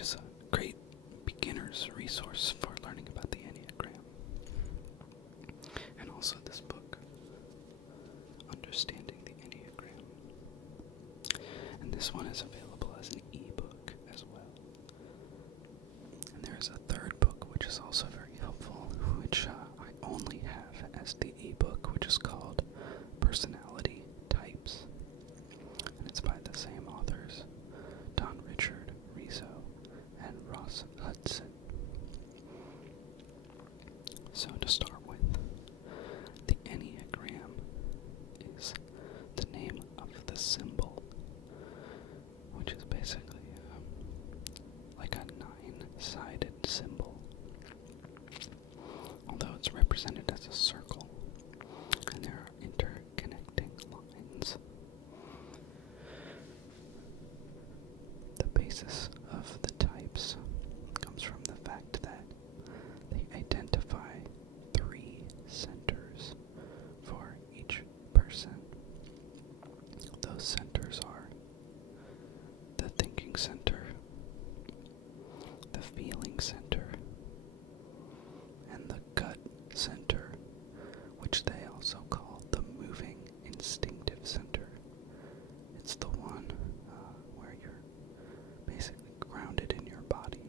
is a great beginner's resource for learning about the Enneagram. And also this book, Understanding the Enneagram. And this one is available as an ebook as well. And there is a third book which is also very helpful, which I only have as the ebook, which is called Personality Types. And it's by the same authors, Don Richard Rizzo and Ross Hudson. So to start with, the Enneagram is the name of the symbol, which is basically like a 9-sided symbol, although it's represented as a circle, and there are interconnecting lines. The basis of the types comes from the fact that they identify 3 centers for each person. Those centers are the thinking center, the feeling center, and the gut center, which they also call the moving instinctive center. It's the one where you're basically grounded in your body.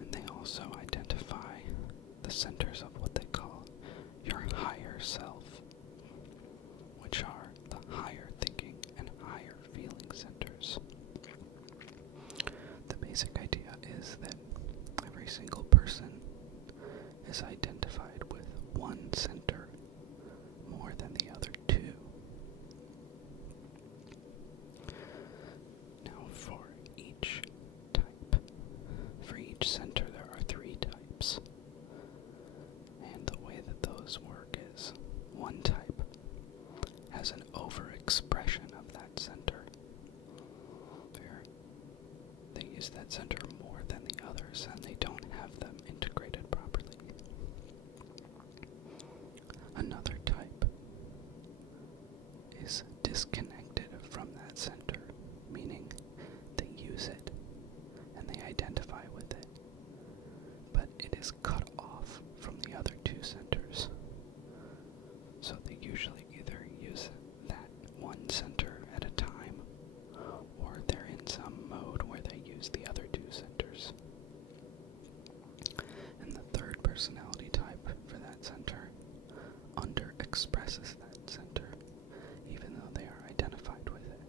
And they also identify the centers of what they call your higher self, which are the higher thinking and higher feeling centers. The basic idea is that every single person is identified with one center more than the other 2. Now for each center there are 3 types. And the way that those work is one type has an overexpression of that center. They use that center more than the others, and they don't have them integrated properly. Another type is disconnected from that center, meaning they use it and they identify with it, but it is cut off from the other 2 centers. So they usually either use that one center at a time, or they're in some mode where they use the other 2 centers. And the third personality type for that center underexpresses that center, even though they are identified with it.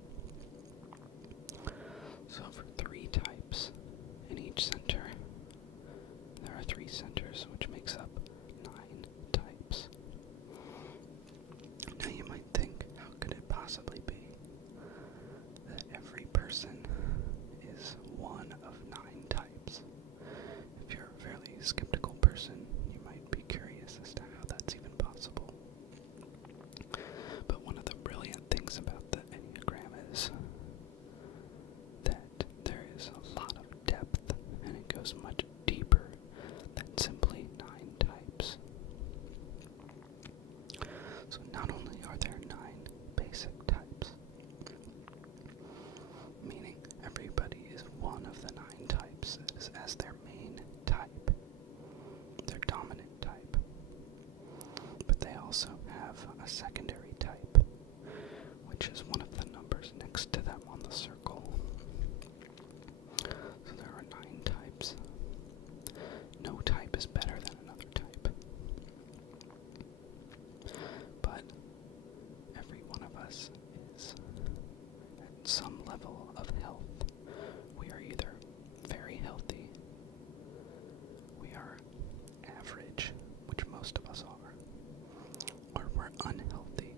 So for 3 types in each center, there are 3 centers, which makes up 9 types. Now you might think, how could it possibly be that every person is one of 9 types? If you're a fairly skeptical person, you might be curious as to how that's even possible. But one of the brilliant things about the Enneagram is that there is a lot of depth, and it goes much deeper than simply 9 types. So not only are there 9 basic types, meaning everybody is one of the 9 types as their main type, their dominant type, but they also have a secondary type, which is one of the numbers next to them on the circle. So there are 9 types. No type is better than another type. But every one of us is at some level of health. We are either very healthy, we are average, which most of us are, or we're unhealthy,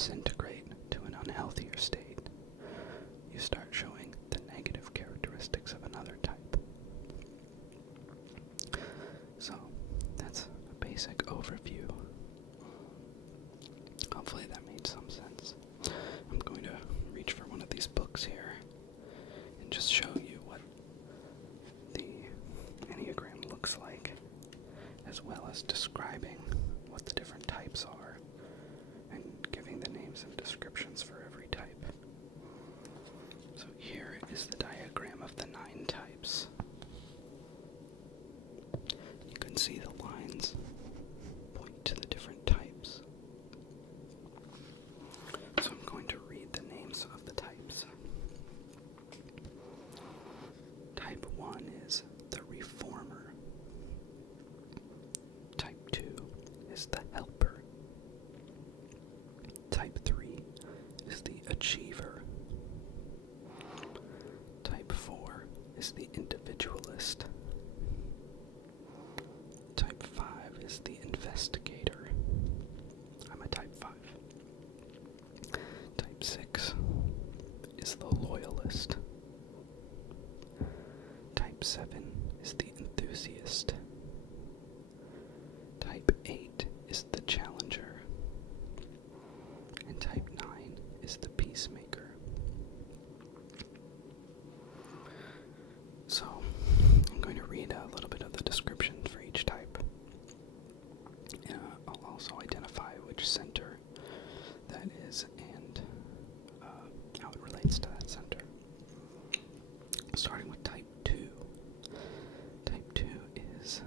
disintegrate to an unhealthier state, you start showing the negative characteristics of another type. So, that's a basic overview. Hopefully that made some sense. I'm going to reach for one of these books here and just show you what the Enneagram looks like, as well as describing what the different types are and giving the names and descriptions for every type. So here is the diagram of the 9 types. You can see the lines point to the different types. So I'm going to read the names of the types. Type 1 is the reformer. Type 2 is the helper. Type 3 is the achiever. Type 4 is the individualist. Type 5 is the investigator. I'm a type 5. Type 6 is the loyalist. Type 7 is the enthusiast. Type 8 is the challenger. And type 9 is the peacemaker. So, I'm going to read a little bit of the description for each type. I'll also identify which center that is and how it relates to that center. Starting with type 2. Type 2 is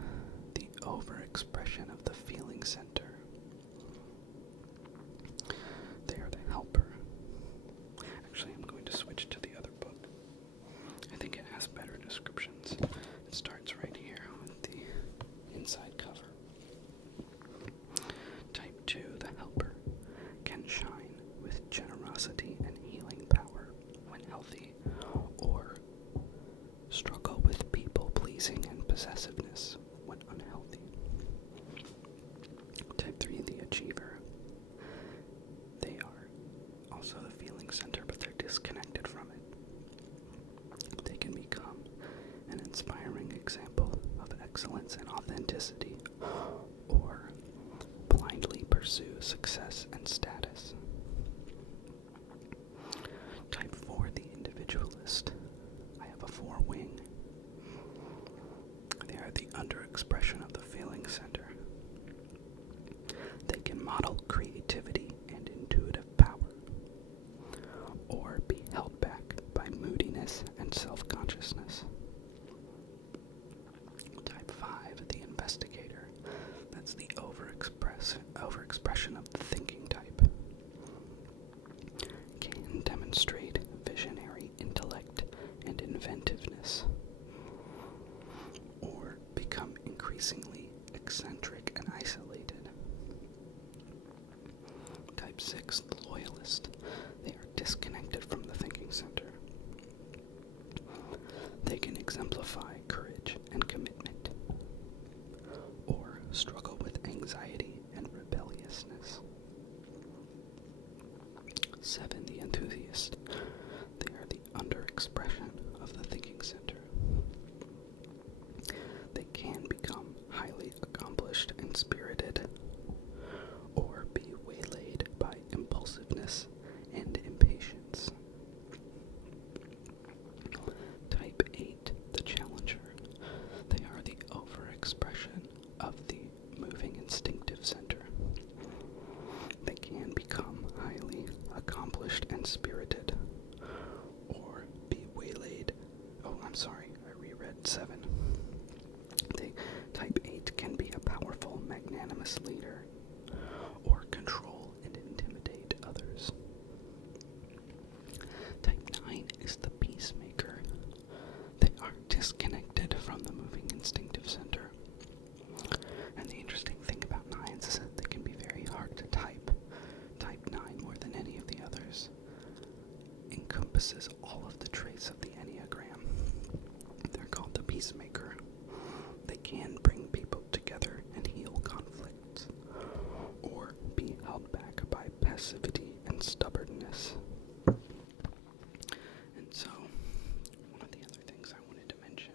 the overexpression of the feeling center. They are the helper. Actually, I'm going to switch to the other book. I think it has better descriptions. It starts right here with the inside cover. Type 2, the helper, can shine with generosity and healing power when healthy, or struggle with people-pleasing and possessiveness when unhealthy. Type 3, the achiever. They are also the feeling center, but they're disconnected from it. They can become an inspiring example of excellence and authenticity, or blindly pursue success and status. Type 4, the individualist. I have a 4 wing. They are the underexpression of the feeling center. They can model creativity and intuitive power, or be held back by moodiness and self-consciousness. Type 5, the investigator. That's the overexpression of the thinking type. Can demonstrate visionary intellect and inventiveness, or become increasingly eccentric and isolated. Type 6, the loyalist. They are disconnected from the thinking center. They can exemplify courage and commitment, or struggle with anxiety and rebelliousness. 7, the enthusiast. They are the underexpression of the thinking center. They can become highly accomplished and spirited, or be waylaid by impulsiveness and impatience. Type 8, the challenger. They are the overexpression of the moving instinctive center. They can become highly accomplished and spirited, or be waylaid. I reread 7. Type 8 can be a powerful, magnanimous leader, or control and intimidate others. Type 9 is the peacemaker. They are disconnected from the moving instinctive center. And the interesting thing about 9s is that they can be very hard to type. Type 9, more than any of the others, encompasses all of the traits of the Enneagram. They're called the peacemaker. They can bring people together and heal conflicts, or be held back by passivity and stubbornness. And so, one of the other things I wanted to mention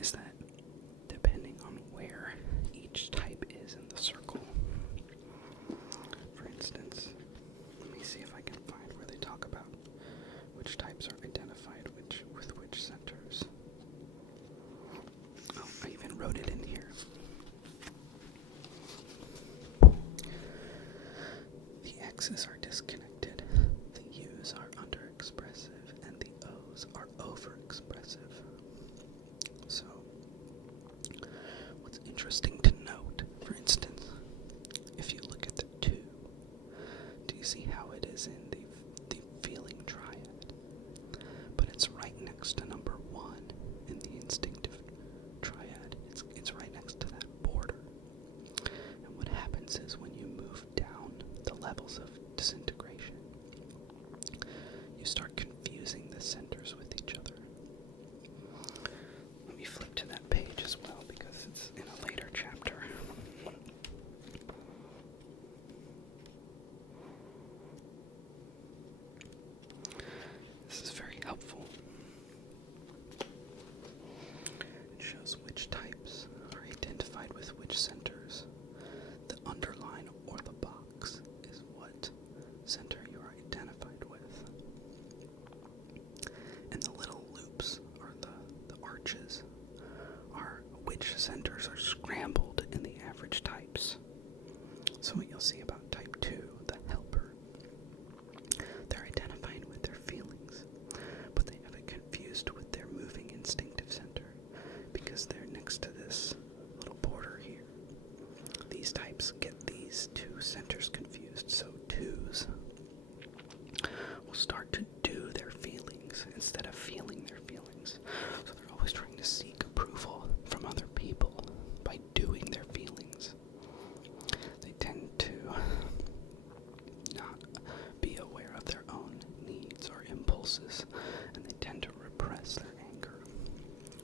is that depending on where each type is in the circle, for instance, let me see if I can find where they talk about which types are identified with which centers. Oh, I even wrote it in here. The X's are disconnected, the U's are underexpressive, and the O's are overexpressive. So, what's interesting to note, for instance, if you look at the 2, do you see how it is in the feeling triad? But it's right next to number 1 in the instinctive triad. It's right next to that border. And what happens is when you move down the levels of disintegration, you start confusing the centers with each other. Let me flip to that page as well because it's in a later chapter. This is very helpful. It shows which types are identified with which centers. The underline or the box is what center you are identified with. And the little loops, or the arches, are which centers are scrambled in the average types. So what you'll see about type 2, the helper, they're identifying with their feelings, but they have it confused with their moving instinctive center because they're next to this little border here. These types get these 2 centers confused, so 2s will start to do their feelings instead of feeling their feelings. So they're always trying to seek approval from other people by doing their feelings. They tend to not be aware of their own needs or impulses, and they tend to repress their anger.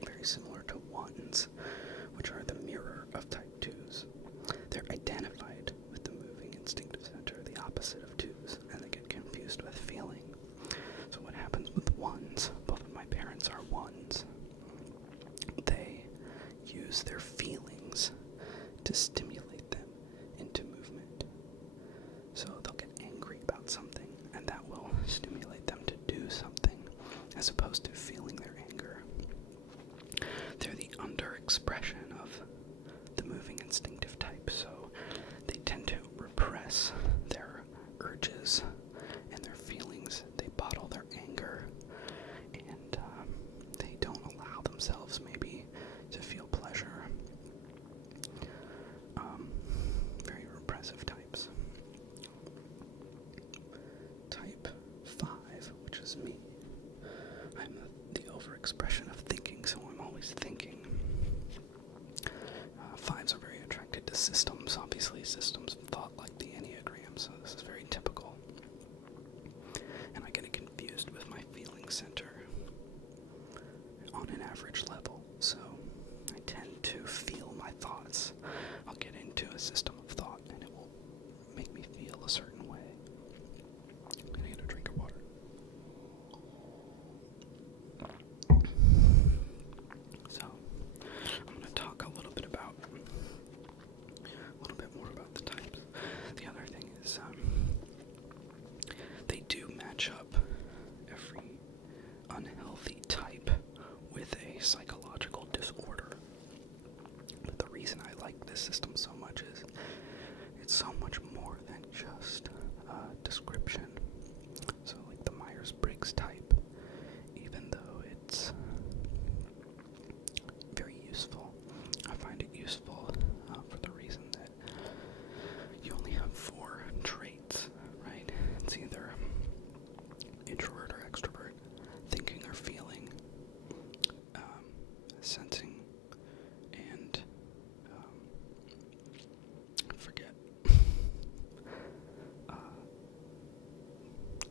Very similar to 1s, which are the mirror of type 2s. They're identified with the moving instinctive center, the opposite of 2s, and they get confused with feeling. So what happens with 1s, both of my parents are 1s, they use their feelings to stimulate them into movement. So they'll get angry about something, and that will stimulate them to do something, as opposed to feeling their anger. They're the underexpression of the moving instinctive type, so they tend to repress their urges and their feelings. They bottle their anger, and they don't allow themselves maybe to feel pleasure. Very repressive types. Type 5, which is me. I'm the overexpression of thinking, so I'm always thinking. 5s are very attracted to systems. Obviously, systems of thought like the Enneagram, so this is very typical. And I get it confused with my feeling center on an average level, so I tend to feel my thoughts. I'll get into a system of thought, and it will make me feel a certain way. I'm gonna get a drink of water. So, I'm going to talk a little bit more about the types. The other thing is, they do match up every unhealthy type with a psychological disorder. But the reason I like this system so much is it's so much more than just description. So like the Myers-Briggs type, even though it's very useful, I find it useful for the reason that you only have 4 traits, right? It's either introvert or extrovert, thinking or feeling, sensing, and forget.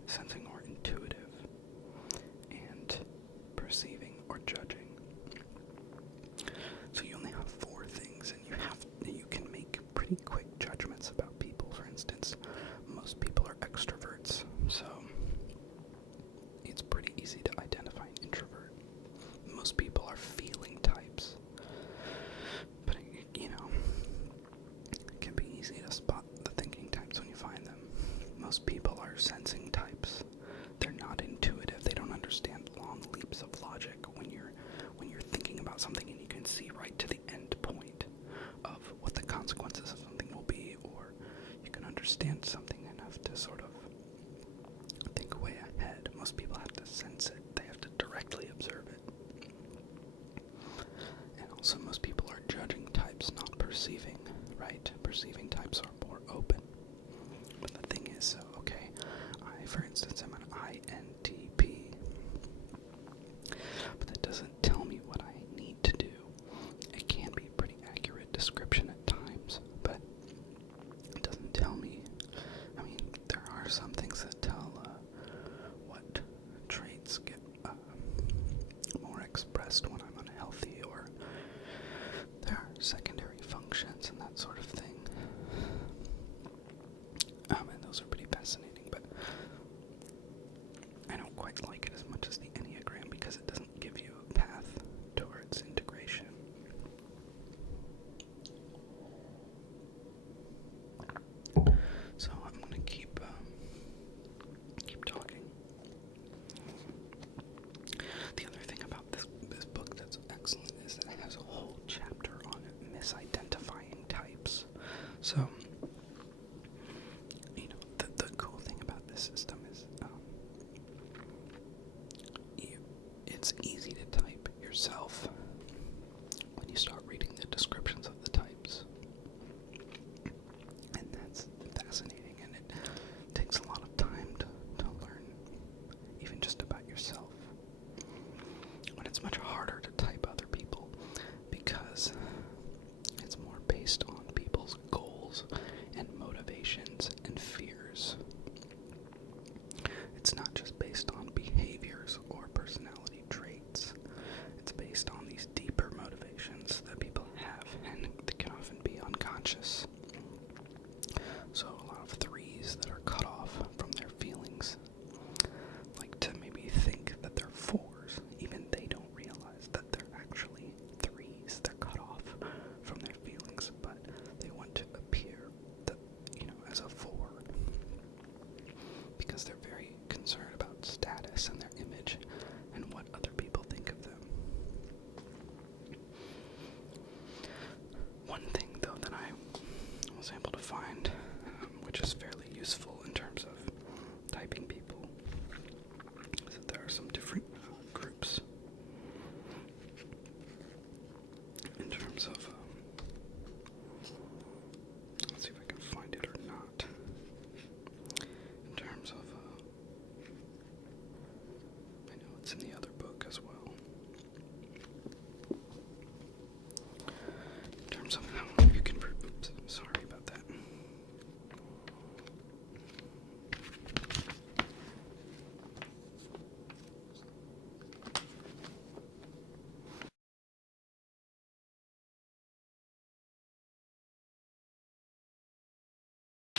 Sensing or intuitive, and perceiving or judging. So you only have 4 things, and you can make pretty quick judgments about people. For instance, most people are sensing types. They're not intuitive. They don't understand long leaps of logic when you're thinking about something and you can see right to the end point of what the consequences of something will be, or you can understand something enough to sort of think way ahead. Most people have to sense it. They have to directly observe it. And also most people are judging types, not perceiving, right? Perceiving types are more open. But the thing is, okay, I, for instance, am an INTP. But that doesn't tell me what I need to do. It can be a pretty accurate description at times, but it doesn't tell me. I mean, there are some things that tell what traits get more expressed when I'm unhealthy, or there are secondary functions and that sort of thing. And those are pretty fascinating, but I don't quite like it as much as the Enneagram because it doesn't give you a path towards integration. So I'm going to keep talking. The other thing about this book that's excellent is that it has a whole chapter on misidentifying types. So, you know, the cool thing about this system is it's easy to type yourself when you start reading the descriptions of the types. And that's fascinating, and it takes a lot of time to learn even just about yourself. When it's much harder to type other people because it's more based on people's goals and motivations and fears. It's not just based on behaviors or personality traits. It's based on these deeper motivations that people have, and they can often be unconscious. So a lot of 3s that are cut off from their feelings like to maybe think that they're 4s. Even they don't realize that they're actually 3s. They're cut off from their feelings, but they want to appear that, as a 4 because they're very concerned about status and their image and what other people think of them. One thing, though, that I was able to find, which is fairly useful in terms of typing people, is that there are some different groups in terms of, let's see if I can find it or not, in terms of, I know it's in the other book as well, in terms of how you can, oops, sorry about that.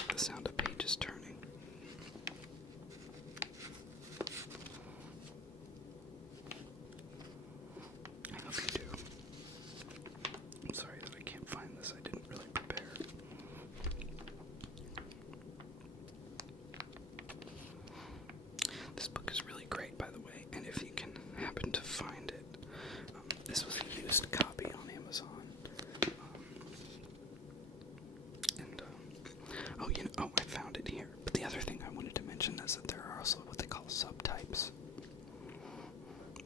The sound of pages turning. I hope you do. I'm sorry that I can't find this. I didn't really prepare. This book is really great, by the way, and if you can happen to find it, this was a used copy on Amazon. I found it here. But the other thing I wanted to mention is that there are also what they call subtypes,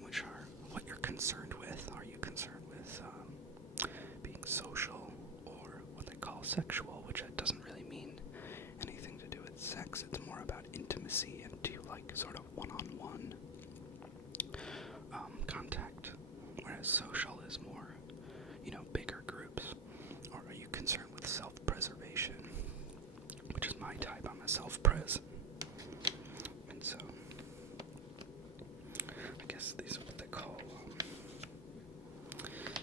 which are what you're concerned with. Are you concerned with being social, or what they call sexual, which doesn't really mean anything to do with sex. It's more about intimacy, and do you like sort of one-on-one contact, whereas social is more, bigger groups. Or are you concerned with self-preservation, which is my type. I'm a self-pres. And so, I guess these are what they call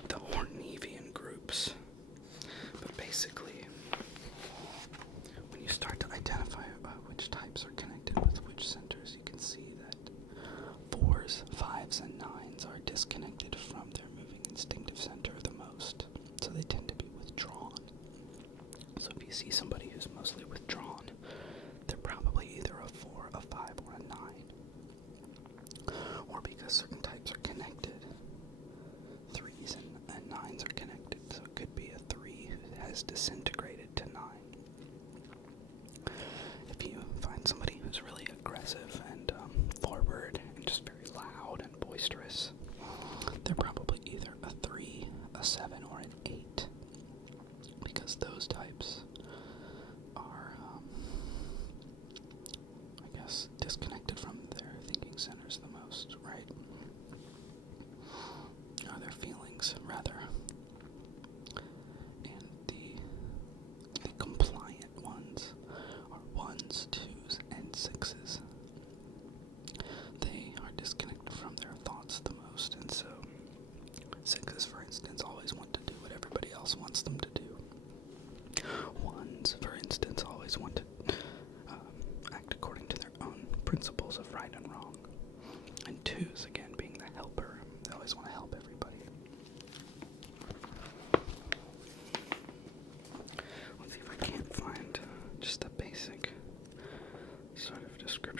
the Hornevian groups. But basically, when you start to identify which types are connected with which centers, you can see that 4s, 5s, and 9s are disconnected from their moving instinctive center the most. So they tend to be withdrawn. So if you see somebody who's mostly withdrawn, they're probably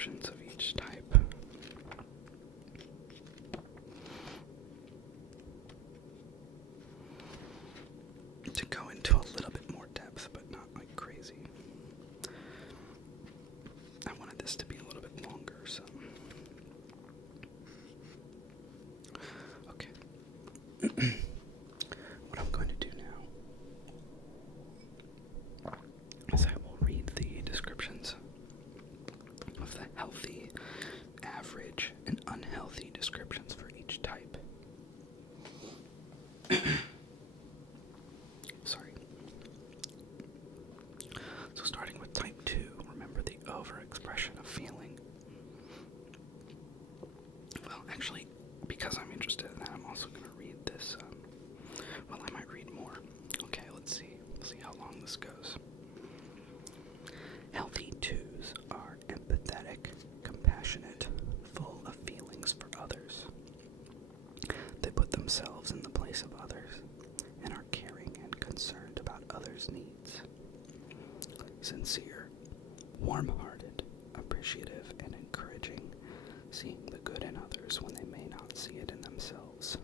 descriptions of each type. To go into a little bit more depth, but not like crazy. I wanted this to be a little bit longer, so. Okay. What I'm going to do now is I will read the descriptions of the healthy, average, and unhealthy descriptions for each type. Sorry. So starting with type 2, remember the overexpression of feeling. Well, actually, because I'm interested in that, I'm also going to read this. Well, I might read more. Okay, let's see. We'll see how long this goes. Healthy 2s are empathetic, compassionate, full of feelings for others. They put themselves in the place of others and are caring and concerned about others' needs. Sincere, warm-hearted, appreciative, and encouraging, seeing the good in others when they may not see it in themselves.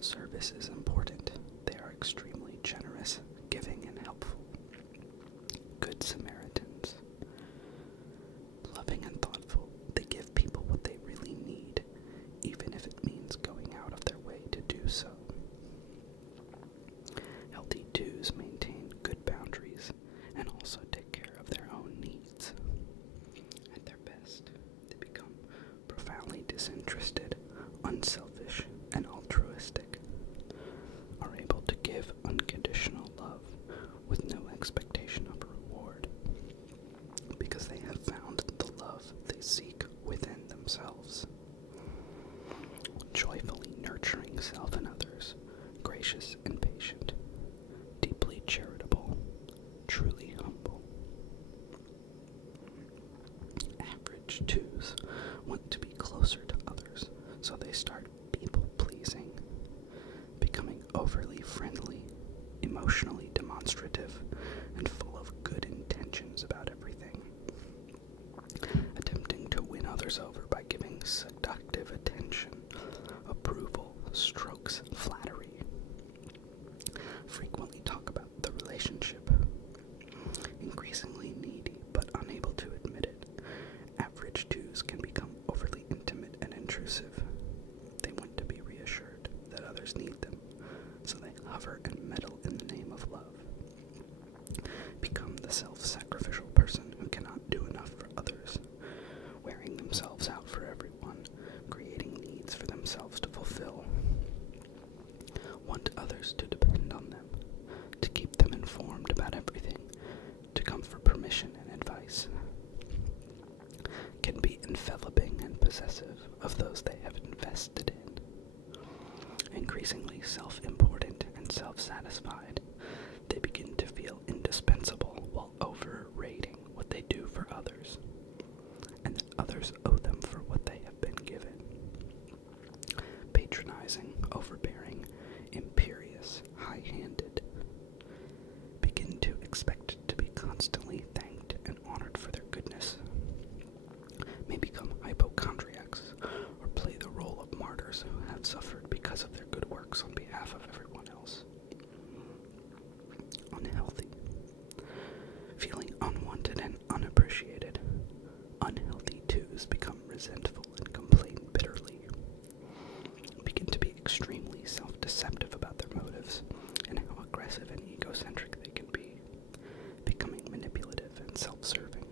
Service is important. They are extremely generous, giving, and helpful. Good Samaritans. Loving and thoughtful, they give people what they really need, even if it means going out of their way to do so. Healthy 2s maintain good boundaries and also take care of their own needs. At their best, they become profoundly disinterested, unselfish, and altruistic, are able to give unconditional love with no expectation of reward, because they have found the love they seek within themselves. Joyfully nurturing self and others, gracious and patient, deeply charitable, truly humble. Average 2s want to be closer to others, so they start people-pleasing, becoming overly friendly, emotionally demonstrative, and full of good intentions about everything, attempting to win others over by giving seductive attention, approval, strokes, flattery. Frequently talk about the relationship. Increasingly needy but unable to admit it, average 2s can become overly intimate and intrusive. They want to be reassured that others need them, so they hover and meddle in the name of love. Become the self-sacrificial person who cannot do enough for others, wearing themselves out for everyone, creating needs for themselves to fulfill. Want others to depend on them, to keep them informed about everything, to come for permission and advice. Can be enveloping and possessive of those they have invested in. Increasingly self-important and self-satisfied, they begin to feel indispensable while overrating what they do for others, and that others owe them for what they have been given. Patronizing, overbearing, imperious, high-handed. Begin to expect to be constantly thanked and honored for their goodness. May become hypochondriacs, or play the role of martyrs who have suffered because of their good works on behalf of everyone else. Unhealthy. Feeling unwanted and unappreciated. Unhealthy 2s become resentful and complain bitterly. Begin to be extremely self-deceptive about their motives and how aggressive and egocentric they can be, becoming manipulative and self-serving.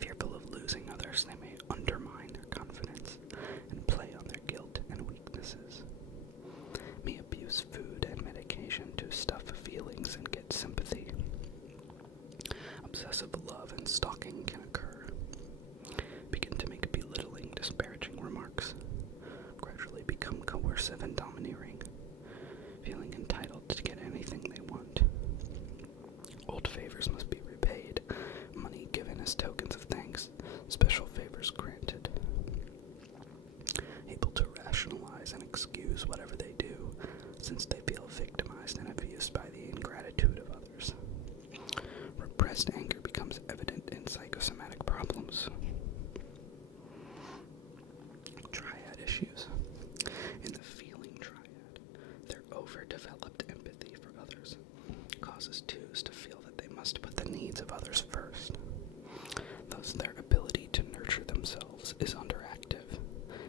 Fearful of losing others, they may undermine their confidence and play on their guilt and weaknesses. May abuse food and medication to stuff feelings and get sympathy. Obsessive love and stalking can occur. Begin to make belittling, disparaging remarks. Gradually become coercive and domineering, feeling entitled to get anything they want. Old favors must be repaid, money given as tokens of thanks, special favors granted. Able to rationalize and excuse whatever they do, since they feel victimized and abused by the ingratitude of others. Repressed anger becomes evident in psychosomatic others first. Thus, their ability to nurture themselves is underactive,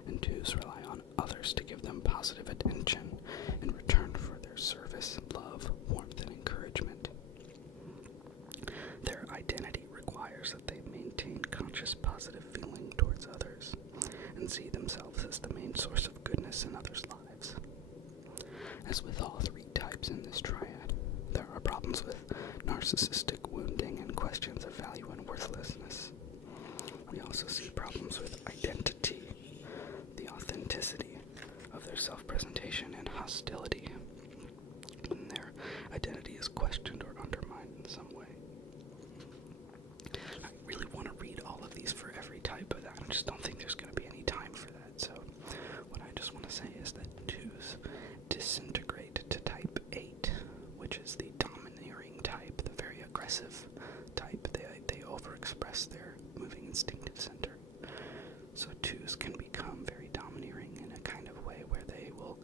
and 2s rely on others to give them positive attention in return for their service, love, warmth, and encouragement. Their identity requires that they maintain conscious positive feeling towards others and see themselves as the main source of goodness in others' lives. As with all 3 types in this triad, there are problems with narcissistic wounding and questions of value and worthlessness. We also see problems with identity, the authenticity of their self-presentation, and hostility when their identity is questioned or undermined in some way. I really want to read all of these for every type, but I just don't think there's going to be any time for that. So what I just want to say is that 2s disintegrate to type 8, which is the domineering type, the very aggressive type. They overexpress their moving instinctive center. So 2s can become very domineering in a kind of way where they will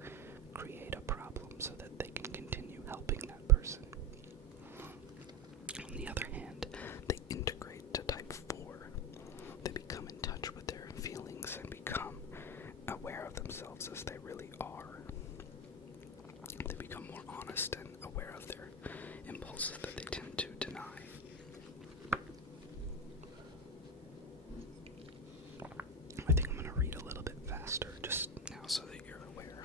create a problem so that they can continue helping that person. On the other hand, they integrate to type 4. They become in touch with their feelings and become aware of themselves as they really are. They become more honest and aware of their impulses that they tend to deny. I think I'm going to read a little bit faster just now so that you're aware.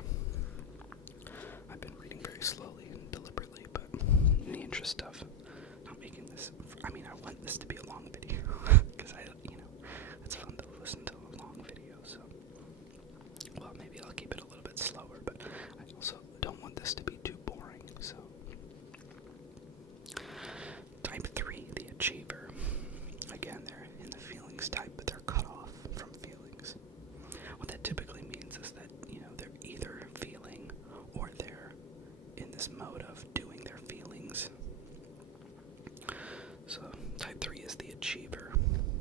I've been reading very slowly and deliberately, but in the interest of not making this, I want this to be a long video, because it's fun to listen to a long video, so, well, maybe I'll keep it a little bit slower, but I also don't want this to be too boring, so. Type 3, the achiever. Again, they're in the feelings type, but they're cut off from feelings. What that typically means is that, they're either feeling or they're in this mode of doing their feelings. So, type 3 is the achiever,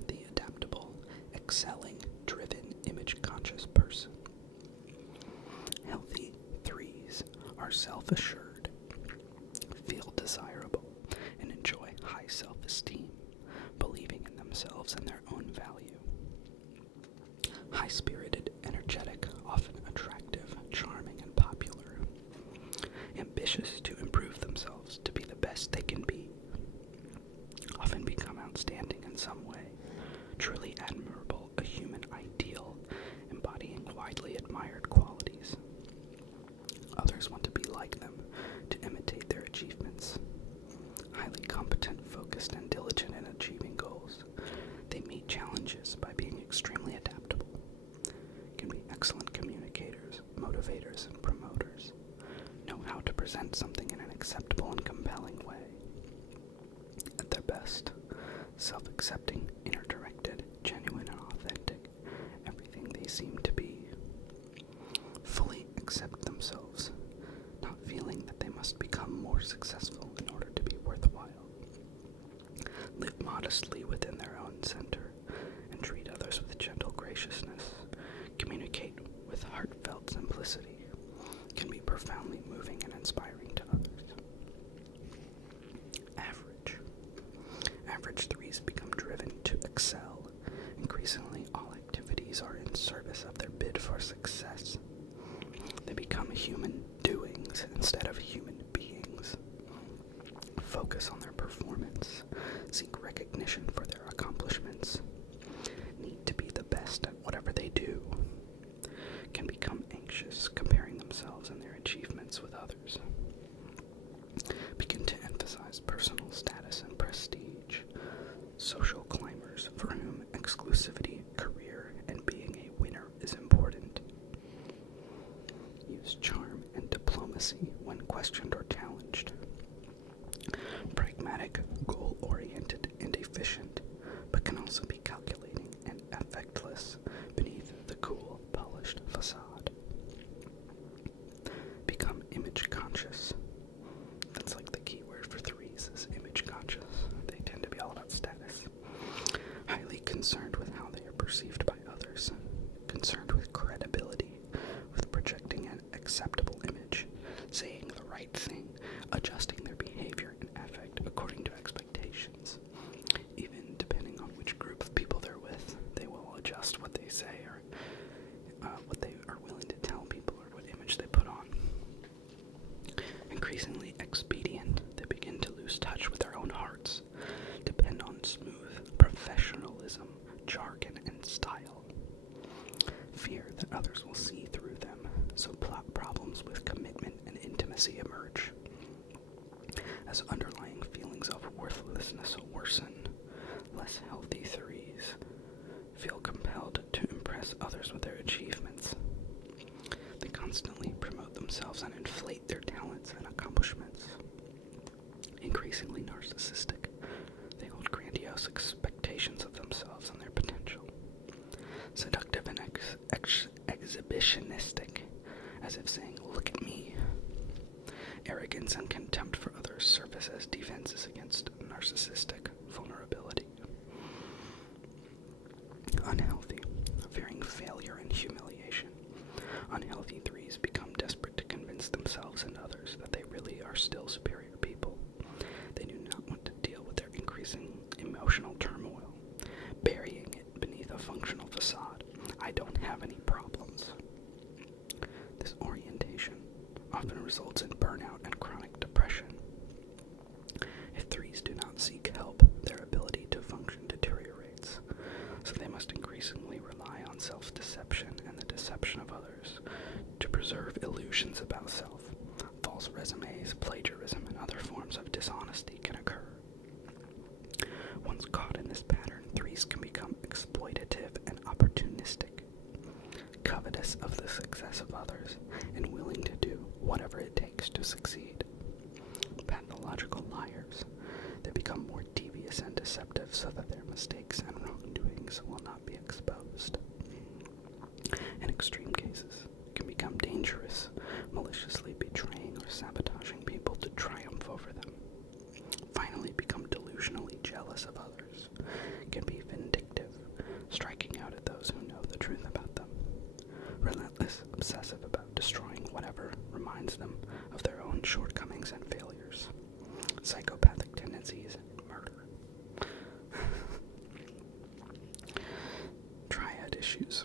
the adaptable, excelling, driven, image-conscious person. Healthy 3s are self-assured, feel desirable, and enjoy high self-esteem, believing in themselves and their own value. High-spirited, energetic, often attractive, charming, and popular. Ambitious to improve themselves to be the best they can be. Often become outstanding in some way. Truly admirable, a human ideal, embodying widely admired qualities. Others want to be like them, to imitate their achievements. Highly competent, focused, and diligent in achieving goals. They meet challenges by being extremely adaptable. Can be excellent communicators, motivators, and promoters. Know how to present something in an acceptable and compelling way. At their best, self-accepting, inner-directed, genuine, and authentic. Everything they seem to be. Fully accept themselves, not feeling that they must become more successful in order to be worthwhile. Live modestly within their own center and treat others with gentle graciousness. Communicate with heartfelt simplicity. Can be profoundly moving and inspiring to others. Average 3s become driven to excel. Increasingly, all activities are in service of their bid for success. They become human doings instead of human beings. Focus on their performance. Seek recognition for their accomplishments. Need to be the best at whatever they do. Can become anxious, comparing themselves and their achievements with others. Begin to emphasize personal status and prestige. Social climbers for whom exclusivity, career, and being a winner is important. Use charm and diplomacy when questioned or challenged. Pragmatic, goal-oriented, and efficient, but can also be calculating and affectless beneath the cool, polished facade. Become image-conscious. That's like the key word for 3s is image-conscious. They tend to be all about status. emotional turmoil, burying it beneath a functional facade. I don't have any problems. This orientation often results in burnout and chronic depression. If 3s do not seek help, their ability to function deteriorates, so they must increasingly rely on self-deception and the deception of others to preserve illusions about self. False resumes, plagiarism, and other forms of dishonesty can occur. Once caught in this pattern, 3s can become exploitative and opportunistic, covetous of the success of others, and willing to do whatever it takes to succeed. Pathological liars. They become more devious and deceptive so that their mistakes and wrongdoings will not be exposed. In extreme cases, can become dangerous, maliciously betraying or sabotaging people to triumph over them. Finally, become delusionally jealous of others, can be vindictive, striking out at those who know the truth about them. Relentless, obsessive about destroying whatever reminds them of their own shortcomings and failures. Psychopathic tendencies and murder. Triad issues.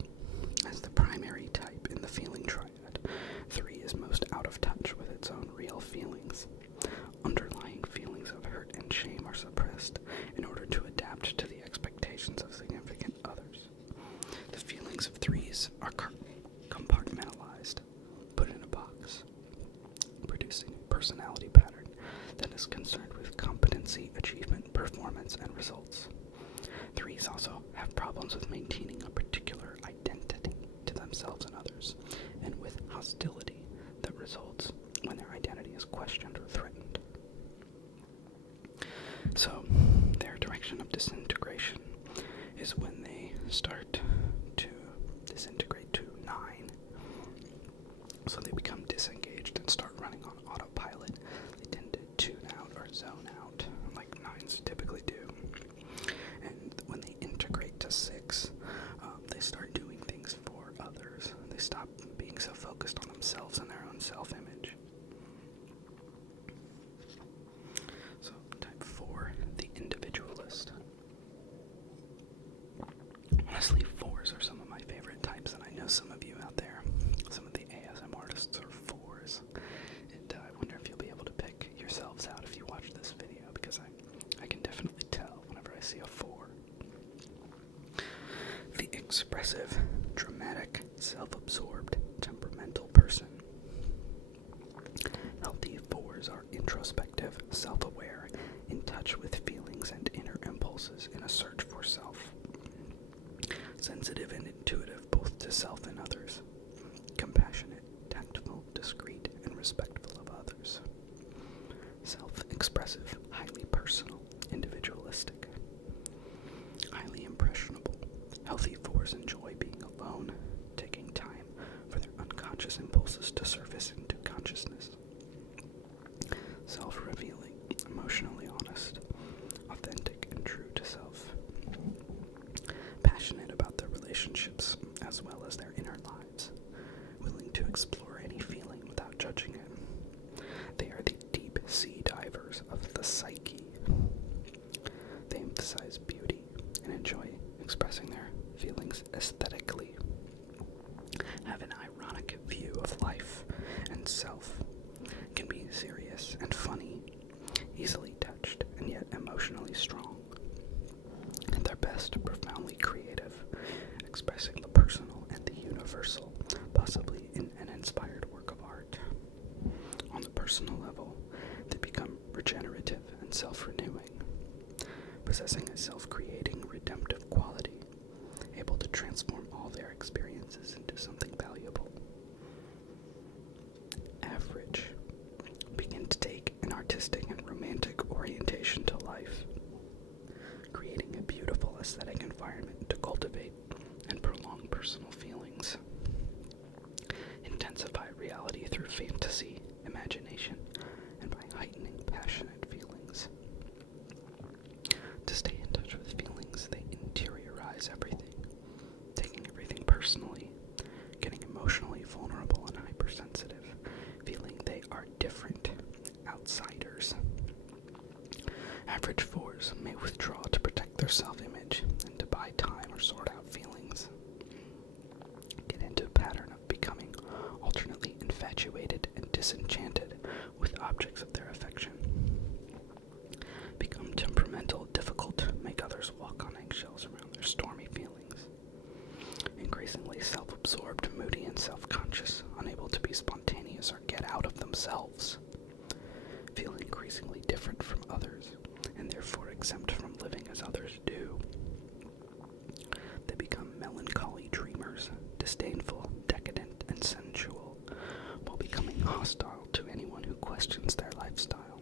As the primary type in the feeling triad, 3 is most out of touch with its own real feelings. Underlying feelings of hurt and shame are suppressed in order to adapt to the expectations of significant others. The feelings of 3s are compartmentalized, put in a box, producing a personality pattern that is concerned with competency, achievement, performance, and results. 3s also have problems with maintaining a particular identity to themselves and others, and with hostility that results when their identity is questioned or threatened. So, their direction of disintegration is when they start to disintegrate to 9. So they become disengaged and start running on autopilot. They tend to tune out or zone out, like 9s typically do. And when they integrate to 6, they start doing things for others. They stop being so focused on themselves and their own self-image. So, type 4, the individualist. Honestly, 4s are some of my favorite types, and I know some of you out there, some of the ASM artists are 4s. And I wonder if you'll be able to pick yourselves out if you watch this video, because I can definitely tell whenever I see a 4. The expressive, dramatic, self-absorbed, temperamental person. Healthy 4s are introspective, self-aware, in touch with feelings and inner impulses in a search for self. Sensitive and intuitive both to self and others. Compassionate, tactful, discreet, and respectful of others. Self-expressive, highly personal, individualistic. Highly impressionable. Healthy 4s enjoy being alone, taking time for their unconscious impulses to surface into consciousness. Self-revealing, emotionally honest, authentic and true to self. Passionate about their relationships as well as their inner lives, willing to explore any feeling without judging it. They are the deep sea divers of the psyche. They emphasize beauty and enjoy expressing their feelings aesthetically, have an ironic view of life and self, can be serious and funny, easily touched and yet emotionally strong. At their best, profoundly creative, expressing the personal and the universal, possibly in an inspired work of art. On the personal level, they become regenerative and self-renewing, possessing a self-creating, redemptive quality, able to transform all their experiences into something valuable. Average, begin to take an artistic and romantic orientation to life, creating a beautiful aesthetic environment to cultivate and prolong personal feelings. Intensify reality through fantasy, imagination, and by heightening passionate feelings. To stay in touch with feelings, they interiorize everything. They self-image and to buy time or sort out feelings. Get into a pattern of becoming alternately infatuated and disenchanted with objects of their affection. Become temperamental, difficult, make others walk on eggshells around their stormy feelings. Increasingly self-absorbed, moody, and self-conscious, unable to be spontaneous or get out of themselves. Feel increasingly different from others, and therefore exempt from living as others do. They become melancholy dreamers, disdainful, decadent, and sensual, while becoming hostile to anyone who questions their lifestyle.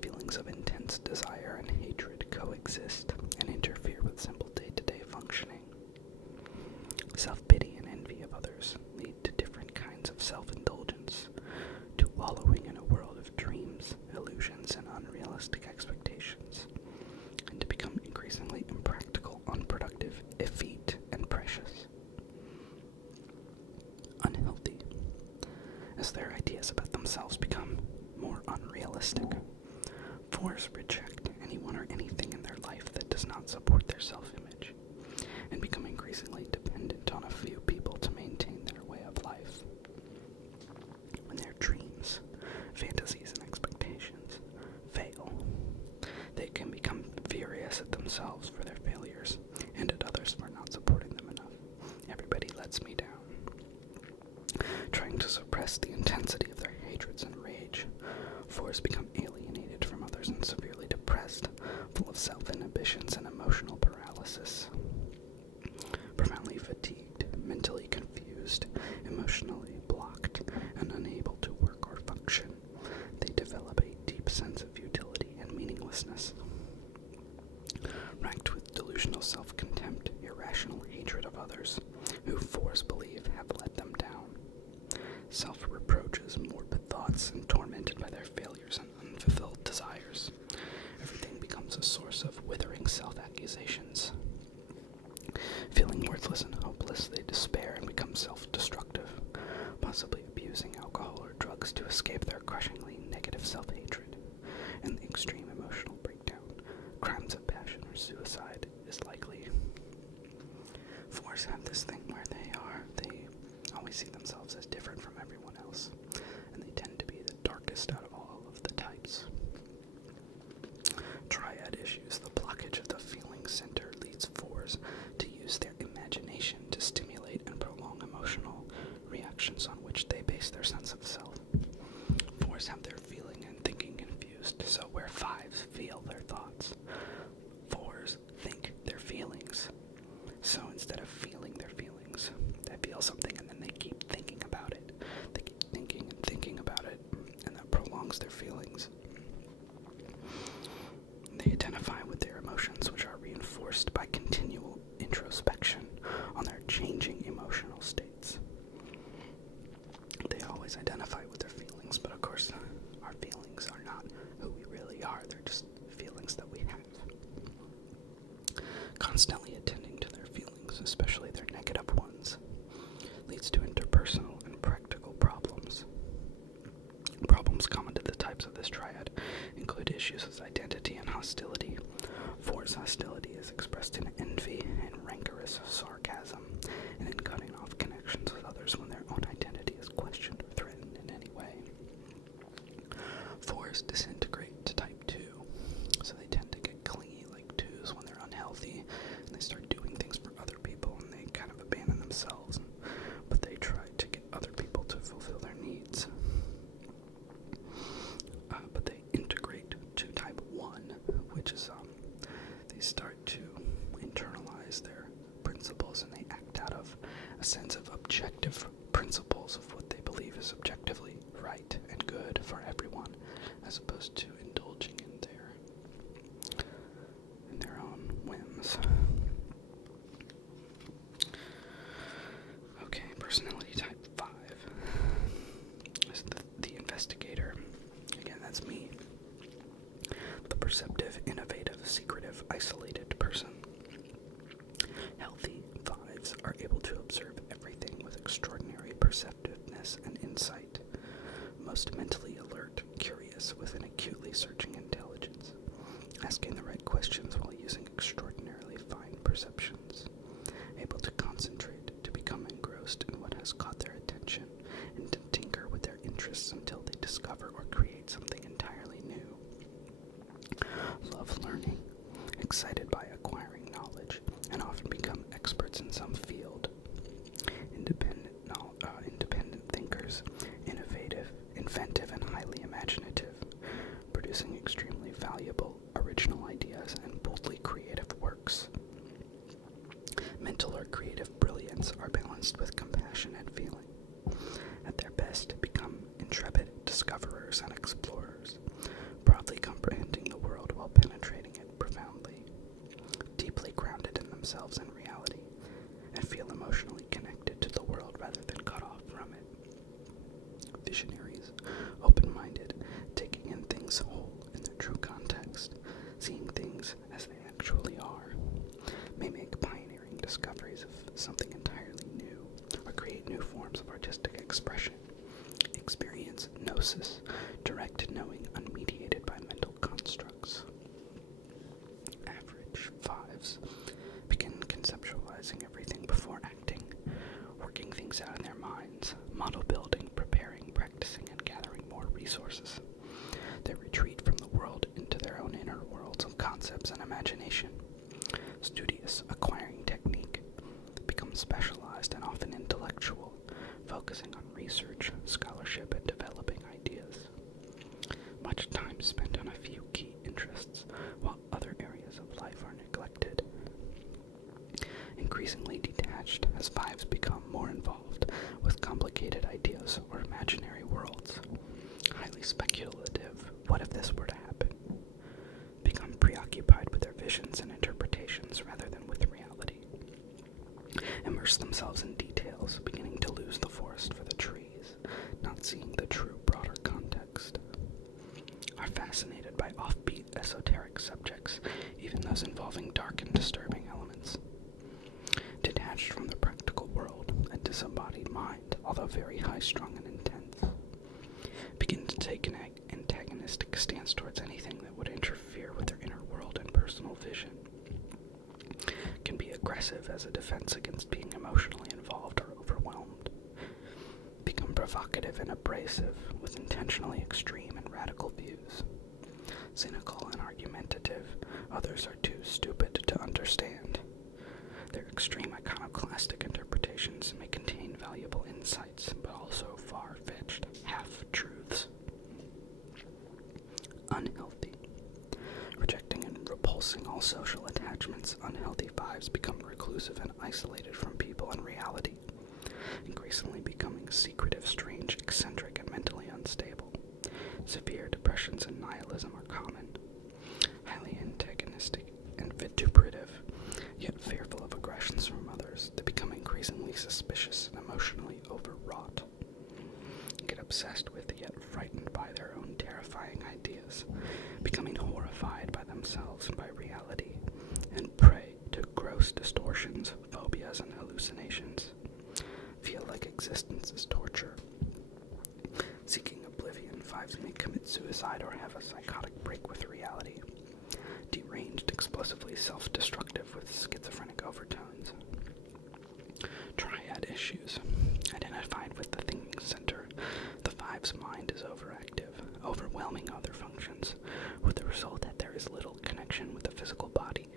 Feelings of intense desire and hatred coexist and interfere with simple day-to-day functioning. Self-pity and envy of others lead to different kinds of self-indulgence, to wallowing in a world of dreams, illusions, and unrealistic expectations, and to become increasingly impractical, unproductive, effete, and precious. Unhealthy, as their ideas about themselves become more unrealistic. Fours reject anyone or anything in their life that does not support their self-image, and become increasingly dependent on a few people to maintain their way of life. When their dreams, fantasies, and expectations fail, they can become furious at themselves for their failures and at others for not supporting them enough. Everybody lets me down. Trying to suppress the intensity of their hatreds and rage, fours become alienated from others and severely depressed, full of self-inhibitions and emotional paralysis. Profoundly fatigued, mentally confused, emotionally blocked, and unable to work or function, they develop a deep sense of futility and meaninglessness. Racked with delusional self-contempt, irrational hatred of others, who fours believe have let them down. Self-reproaches, morbid thoughts, and tormented by their failures and unfulfilled desires. Everything becomes a source of withering self-accusations. Feeling worthless and hopeless, they despair and become self-destructive, possibly abusing alcohol or drugs to escape their crushingly negative self-hatred, and the extreme emotional breakdown, crimes of passion or suicide is likely. Fours have this thing where they always see themselves as different from everyone else, and they tend to be the darkest out of all of the types. Triad issues. The blockage of the feeling center leads fours to use their imagination to stimulate and prolong emotional reactions on which they base their sense of self. Fours have their feeling and thinking confused, so where fives feel their thoughts, fours think their feelings. So instead of feeling their feelings, they feel something and then they keep thinking about it. They keep thinking and thinking about it, and that prolongs their feelings. They identify with their emotions, which are reinforced by continual introspection on their changing emotional states. They always identify with their feelings, but of course, our feelings are not who we really are. They're just feelings that we have. Constantly attending to their feelings, especially their negative ones, leads to interpersonal and practical problems. Problems common to the types of this triad include issues with identity and hostility. Fours' hostility is expressed in envy and rancorous sarcasm, and in cutting off connections with others when their own identity is questioned or threatened in any way. Fours disintegrate to type 2, so they tend to get clingy like 2s when they're unhealthy, and they start doing things for other people, and they kind of abandon themselves, but they try to get other people to fulfill their needs. But they integrate to type 1, which is they start to internalize their principles, and they act out of a sense of objective principles of what they believe is objectively right and good for everyone, as opposed to indulging in their own whims. Okay, personality type 5 is the investigator. Again, that's me. The perceptive, innovative, secretive, isolated person. Healthy 5s are able to observe everything with extraordinary perceptiveness and insight. Most mentally alert, curious, with an acutely excited by acquiring knowledge, and often become experts in some field. Independent thinkers, inventive, and highly imaginative, producing extremely valuable, original ideas and boldly creative works. Mental or creative brilliance are balanced with compassion and feeling. At their best, become intrepid discoverers and explorers, broadly comprehending the world while penetrating it profoundly, deeply grounded in themselves and reality, and feel emotionally connected to the world rather than cut off from it. Visionaries, open-minded, taking in things whole in their true context, seeing things as they actually are, may make pioneering discoveries of something entirely new, or create new forms of artistic expression. Experience gnosis, direct knowing unmediated by mental constructs. Average fives begin conceptualizing everything before acting, working things out in their minds, model building, preparing, practicing, and gathering more resources. They retreat from the world into their own inner worlds of concepts and imagination. Studious, acquiring technique, become specialized and often intellectual, focusing on research, scholarship, and developing ideas. Much time spent on a few key interests, while other areas of life are neglected. Increasingly detached as fives become more involved with complicated ideas or imaginary worlds. Highly speculative, what if this were to happen? Become preoccupied with their visions and interpretations rather than with reality. Immerse themselves in details, beginning to lose the forest for the trees, not seeing the true broader context. Are fascinated by offbeat esoteric subjects, even those involving dark and disturbing elements. Detached from the practical world, a disembodied mind, although very high-strung and intense. Begin to take an antagonistic stance towards anything that would interfere with their inner world and personal vision. Can be aggressive as a defense against being emotionally involved or overwhelmed. Become provocative and abrasive with intentionally extreme and radical views. Cynical and argumentative, others are too stupid to understand. Their extreme iconoclastic interpretations may contain valuable insights, but also far-fetched half-truths. Unhealthy. Rejecting and repulsing all social attachments, unhealthy fives become reclusive and isolated from people and reality, increasingly becoming secretive, strange, eccentric, and mentally unstable. Severe depressions and nihilism are common. Highly antagonistic and vituperative, yet fearful of aggressions from others, they become increasingly suspicious and emotionally overwrought. Get obsessed with, yet frightened by their own terrifying ideas, becoming horrified by themselves and by reality, and prey to gross distortions, phobias, and hallucinations. Feel like existence is torture. Seeking oblivion, fives may commit suicide or have a psychotic break with reality. Deranged, explosively self-destructive with schizophrenic overtones. Triad issues. Identified with the thinking center, the five's mind is overactive, overwhelming other functions, with the result that there is little connection with the physical body.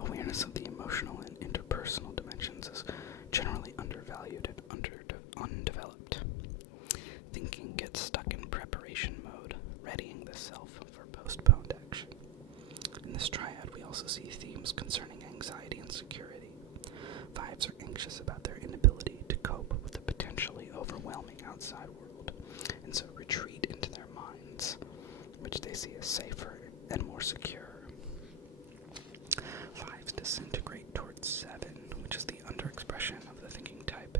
Awareness of the emotional and interpersonal dimensions is generally undervalued and undeveloped. Thinking gets stuck in preparation mode, readying the self for postponed action. In this triad, we also see themes concerning anxiety and security. Fives are anxious about their inability to cope with the potentially overwhelming outside world, and so retreat into their minds, which they see as safer and more secure. Fives disintegrate towards 7, which is the underexpression of the thinking type.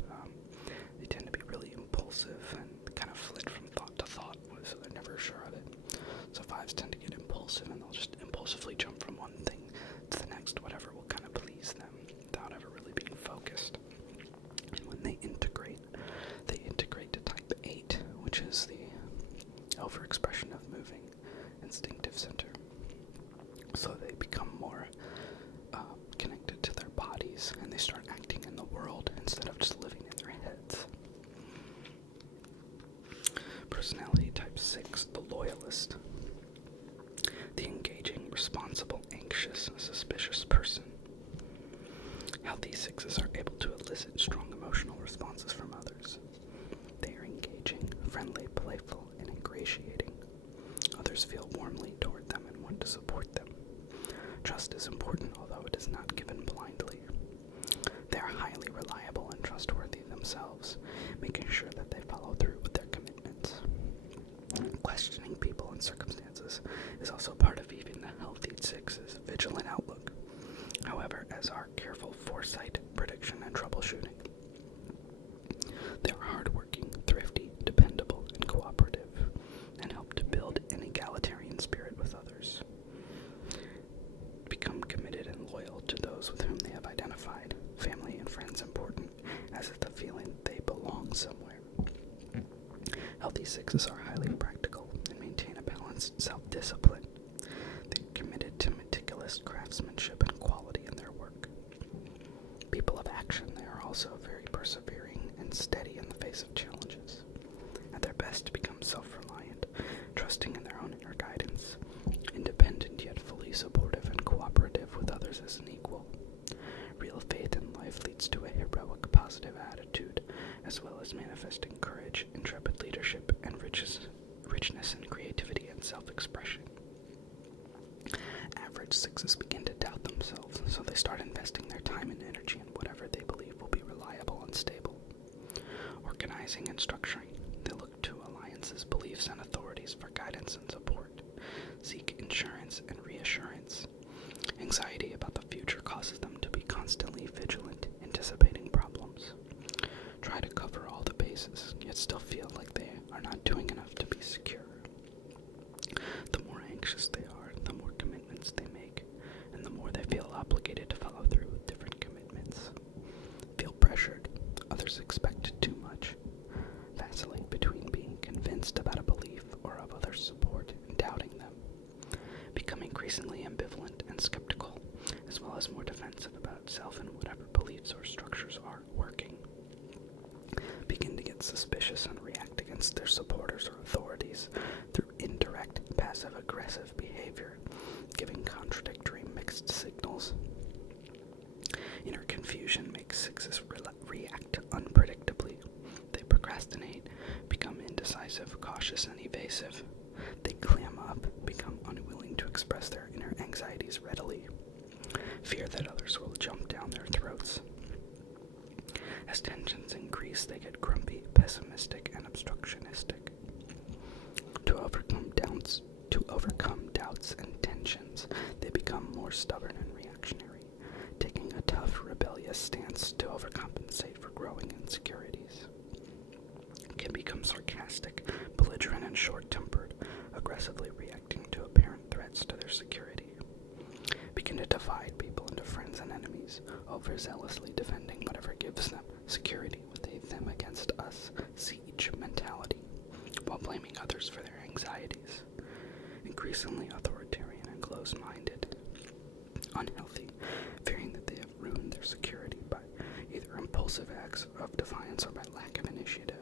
They tend to be really impulsive and kind of flit from thought to thought, so they're never sure of it. So fives tend to get impulsive, and they'll just impulsively jump from one thing to the next, whatever will kind of please them, without ever really being focused. And when they integrate to type 8, which is the overexpression of moving instinctive center. So they become more connected to their bodies, and they start acting in the world instead of just living in their heads. Personality type 6, the loyalist. The engaging, responsible, Trust is important, although it is not given blindly. They are highly reliable and trustworthy themselves, making sure that they follow through with their commitments. Questioning people and circumstances is also part of even the healthy Six's vigilant outlook. However, as are careful foresight, prediction, and troubleshooting. They are hardworking, thrifty, dependable, and cooperative, and help to build an egalitarian spirit with others. Become committed and loyal to those with whom they have identified, family and friends important, as is the feeling they belong somewhere. Healthy Sixes are highly practical and maintain a balanced self-discipline. They are committed to meticulous craftsmanship and quality in their work. People of action, they are also very persevering and steady in the face of challenges. At their best, become self-reliant, trusting in their own inner guidance, independent yet fully supportive and cooperative with others as an equal. Real faith in life leads to a heroic, positive attitude, as well as manifesting courage, intrepid leadership, and richness in creativity and self-expression. Average Sixes begin to doubt themselves, so they start investing their time and energy in whatever they believe will be reliable and stable. Organizing and structuring, they look to alliances, beliefs, and authorities for guidance and support. Seek insurance and reassurance. Anxiety about the future causes them to be constantly vigilant, anticipating problems. Try to cover all the bases, yet still feel like they are not doing enough to be secure. The more anxious they are, the more commitments they make, and the more they feel obligated to follow through with different commitments. Feel pressured. Others expect too much. Vacillate between being convinced about a belief or of others' support and doubting them. Become increasingly ambivalent and skeptical, as well as more defensive about self and whatever beliefs or structures are working. Begin to get suspicious and react against their supporters or authorities through indirect, passive-aggressive behavior, giving contradictory mixed signals. Inner confusion makes Sixes react unpredictably. They procrastinate, become indecisive, cautious, and evasive. They clam up, become unwilling to express their inner anxieties readily. Fear that others will jump down their throats. As tensions increase, they get grumpy, pessimistic, and obstructionistic. To overcome doubts and tensions, they become more stubborn and reactionary, taking a tough, rebellious stance to overcompensate for growing insecurities. Can become sarcastic, belligerent, and short-tempered, aggressively reacting to apparent threats to their security. Begin to divide people into friends and enemies, overzealously defending whatever gives them security with a them against us siege mentality, while blaming others for their anxieties. Increasingly authoritarian and close-minded. Unhealthy, fearing that they have ruined their security by either impulsive acts of defiance or by lack of initiative.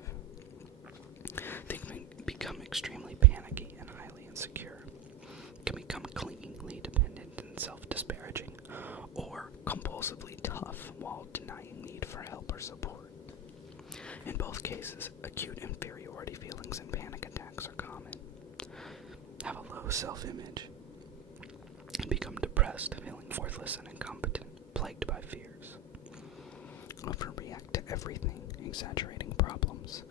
They can become extremely panicky and highly insecure, can become clingingly dependent and self-disparaging, or compulsively tough while denying need for help or support. In both cases, acute inferiority feelings and panic attacks are common. Have a low self-image and become depressed, feeling worthless and incompetent, plagued by fears. Overreact to everything, exaggerating problems.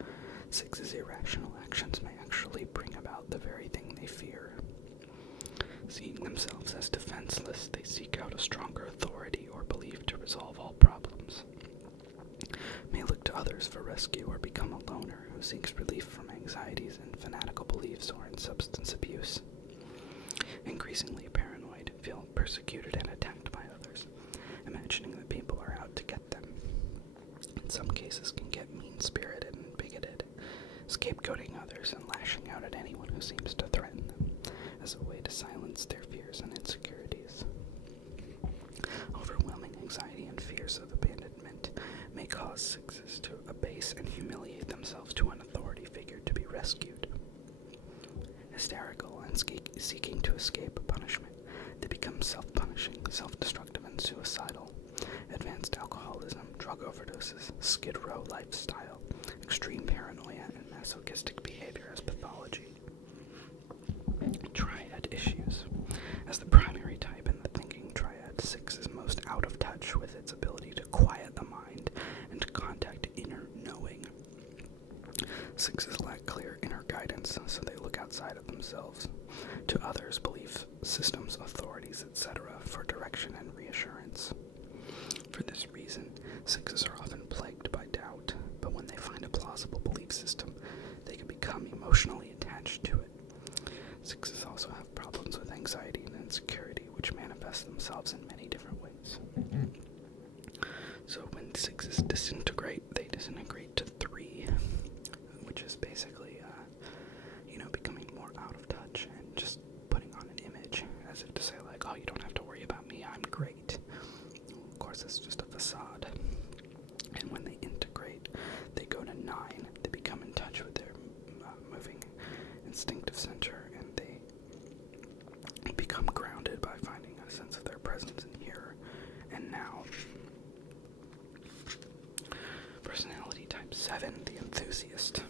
Sixes' irrational actions may actually bring about the very thing they fear. Seeing themselves as defenseless, they seek out a stronger authority or belief to resolve all problems. May look to others for rescue or become a loner who seeks relief from anxieties and fanatical beliefs or in substance abuse. Increasingly paranoid, feel persecuted and attacked by others, imagining that people are out to get them. In some cases can get mean-spirited and bigoted, scapegoating others and lashing out at anyone who seems to threaten them as a way to silence their fears and insecurities. Overwhelming anxiety and fears of abandonment may cause Sixes to abase and humiliate themselves to an authority figure to be rescued. Hysterical and seeking to escape punishment, they become self-punishing, self-destructive, and suicidal. Advanced alcoholism, drug overdoses, skid row lifestyle, extreme paranoia, and masochistic behavior as pathology. Triad issues. As the primary type in the thinking themselves in many different ways. So when 6s disintegrate, they disintegrate to 3, which is basically, becoming more out of touch and just putting on an image as if to say, like, oh, you don't have to worry about me, I'm great. Of course, it's just a facade. And when they integrate, they go to 9. They become in touch with their moving instinctive center, and they become grounded by finding a sense of their presence in here and now. Personality type 7, the enthusiast.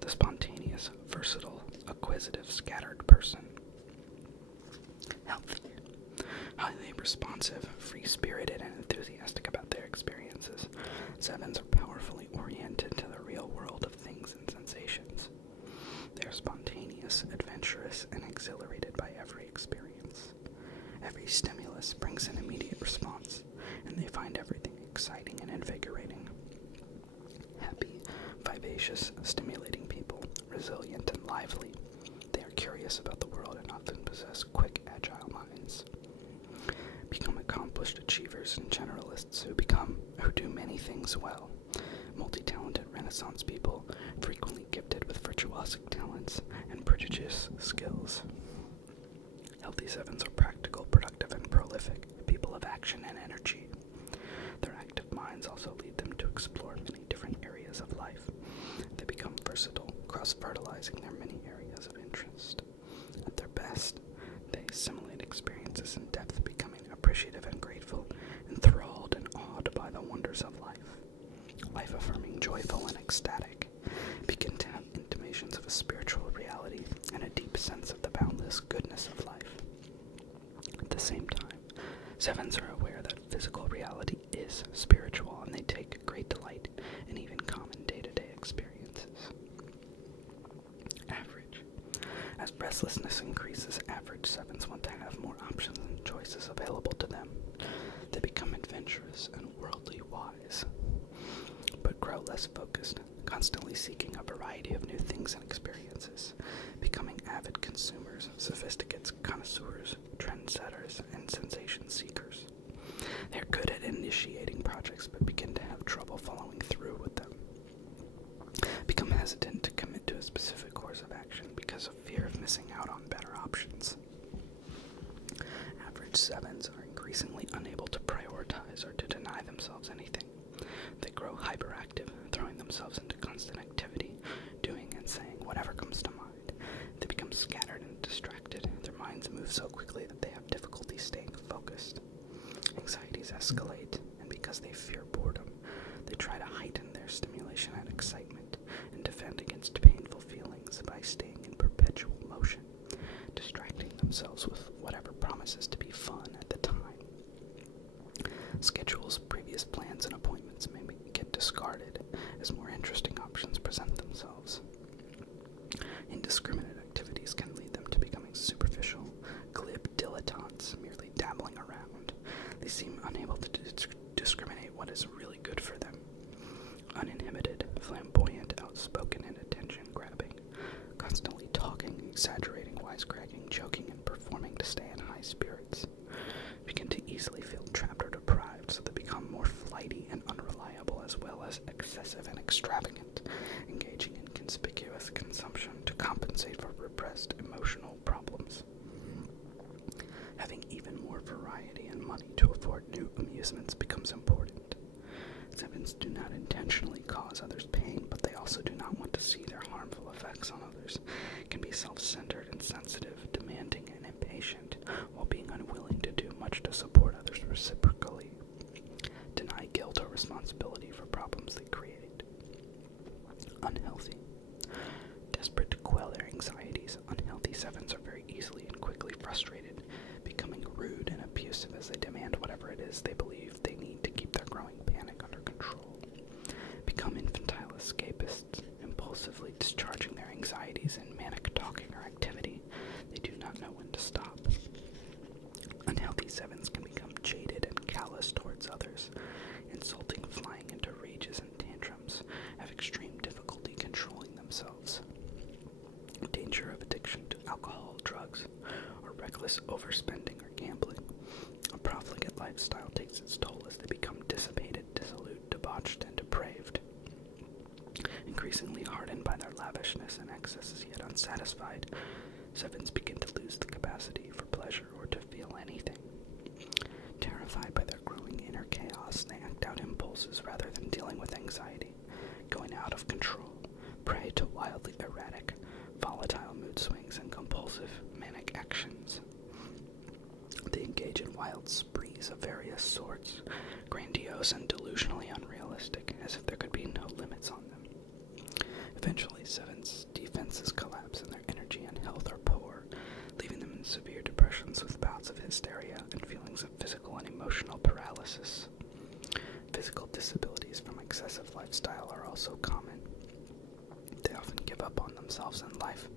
The spontaneous, versatile, acquisitive, scattered person. Healthy. Highly responsive, free-spirited, and enthusiastic about their experiences. 7s are powerfully oriented to the real world of things and sensations. They are spontaneous, adventurous, and exhilarated by every experience. Every stimulus brings an immediate response, and they find everything exciting and invigorating. Happy, vivacious, stimulating people, resilient and lively. They are curious about the world and often possess quick, agile minds. Become accomplished achievers and generalists who do many things well. Multi-talented Renaissance people, frequently gifted with virtuosic talents and prodigious skills. Healthy 7s are practical, productive, and prolific, people of action and energy. Their active minds also lead them to explore many different areas of life. They become versatile, cross-fertilizing their many areas of interest. At their best, they assimilate experiences in depth, becoming appreciative and grateful, enthralled and awed by the wonders of life. Life-affirming, joyful, and ecstatic, begin to have intimations of a spiritual reality and a deep sense of the boundless goodness of life. At the same time, 7s are aware that physical reality is spiritual, and they take great delight in even common day-to-day experiences. Average. As restlessness increases, average 7s want to have more options and choices available to them. They become adventurous and worldly wise, but grow less focused, constantly seeking a variety of new things and experiences, becoming avid consumers, sophisticates, connoisseurs, trendsetters, and sensation seekers. They're good at initiating projects, but begin to have trouble following through with them. Become hesitant to commit to a specific course of action because of fear of missing out on better options. Average 7s are increasingly unable to prioritize or to deny themselves anything. They grow hyperactive, throwing themselves into constant activity, doing and saying whatever comes to mind. They become scattered and distracted. Their minds move so quickly that they have difficulty staying focused. Anxieties escalate, and because they fear boredom, they try to heighten their stimulation and excitement and defend against painful feelings by staying in perpetual motion, distracting themselves with whatever promises to be fun at the time. Schedules, previous plans, and appointments may get discarded as more interesting options present themselves. Indiscriminate activities can lead them to becoming superficial, glib dilettantes, merely dabbling around. They seem unable to discriminate what is really good for them. Uninhibited, flamboyant, outspoken, and attention-grabbing, constantly talking, exaggerating, wisecracking, joking, and performing to stay in high spirits. Begin to easily feel trapped or deprived, so they become more flighty and unreliable, as well as excessive and extravagant, engaging in conspicuous consumption to compensate for repressed emotional problems. Having even more variety and money to afford new amusements becomes important. 7s do not intentionally cause others pain, but they also do not want to see their harmful effects on others, can be self-centered, insensitive, demanding, and impatient, while being unwilling to do much to support others reciprocally. Deny guilt or responsibility for problems they create. Unhealthy. Desperate to quell their anxieties, unhealthy 7s are very easily and quickly frustrated, becoming rude and abusive as they demand whatever it is they believe they need to keep their growing panic under control. Become infantile escapists, impulsively discharging their anxieties in manic talking or activity. They do not know when to stop. lifestyle takes its toll as they become dissipated, dissolute, debauched, and depraved. Increasingly hardened by their lavishness and excesses, yet unsatisfied, sevens begin to lose the capacity for pleasure or to feel anything. Terrified by their growing inner chaos, they act out impulses rather than dealing with anxiety, going out of control, prey to wildly erratic, volatile mood swings and compulsive manic actions. They engage in wild sprees of various sorts, grandiose and delusionally unrealistic, as if there could be no limits on them. Eventually, sevens' defenses collapse and their energy and health are poor, leaving them in severe depressions with bouts of hysteria and feelings of physical and emotional paralysis. Physical disabilities from excessive lifestyle are also common. They often give up on themselves in life,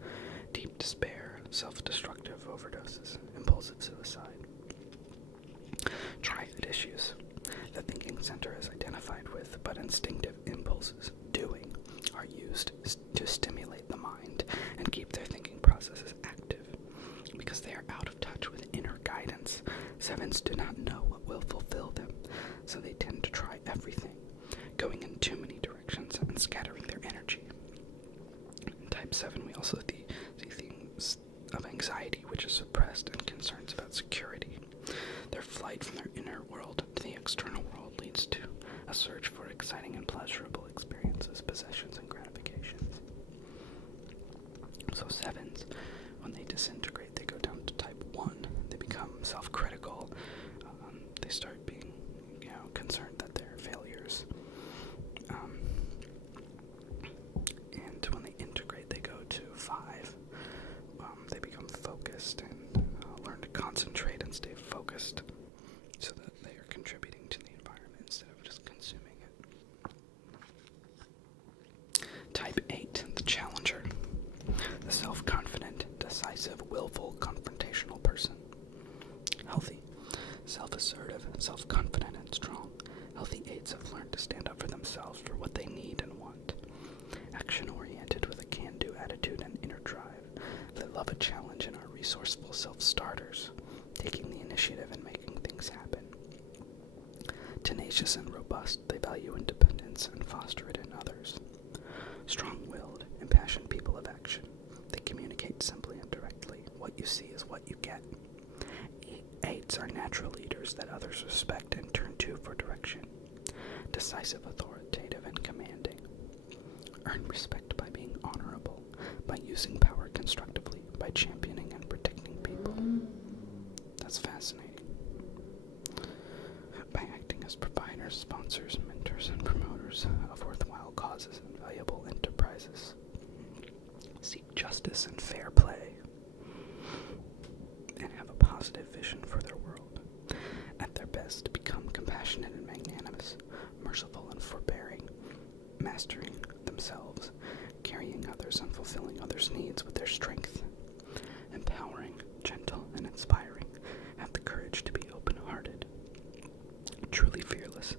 deep despair, self-destructive overdoses, impulsive suicide. Triad issues. The thinking center is identified with, but instinctive impulses, doing, are used to stimulate the mind and keep their thinking processes active. Because they are out of touch with inner guidance, sevens do not know what will fulfill them, so they tend to try everything, going in too many directions and scattering their energy. In type 7, we also see themes of anxiety, which is suppressed, and concerns about security. Their flight from their inner world to the external world leads to a search for exciting and pleasurable experiences, possessions, and gratifications. So sevens, when they disintegrate, they go down to type 1. They become self-critical. They start being, concerned that they're failures. And when they integrate, they go to 5. They become focused and learn to concentrate and stay focused so that they are contributing to the environment instead of just consuming it. Type 8, the challenger. The self-confident, decisive, willful, confrontational person. Healthy. Self-assertive, self-confident, and strong. Healthy 8s have learned to stand up for themselves for what they need and want. Action-oriented with a can-do attitude and inner drive. They love a challenge and are resourceful self-starters, taking the initiative and making things happen. Tenacious and robust, they value independence and foster it in others. Strong-willed, impassioned people of action. They communicate simply and directly. What you see is what you get. 8s are natural leaders that others respect and turn to for direction. Decisive, authoritative, and commanding. Earn respect by being honorable, by using power constructively, by championing and protecting people. That's fascinating. By acting as providers, sponsors, mentors, and promoters of worthwhile causes and valuable enterprises. Seek justice and fair play, and have a positive vision for their world. At their best, become compassionate and magnanimous, merciful and forbearing, mastering themselves, carrying others and fulfilling others' needs with their strength, empowering, gentle, and inspiring, have the courage to be open-hearted. Truly fearless,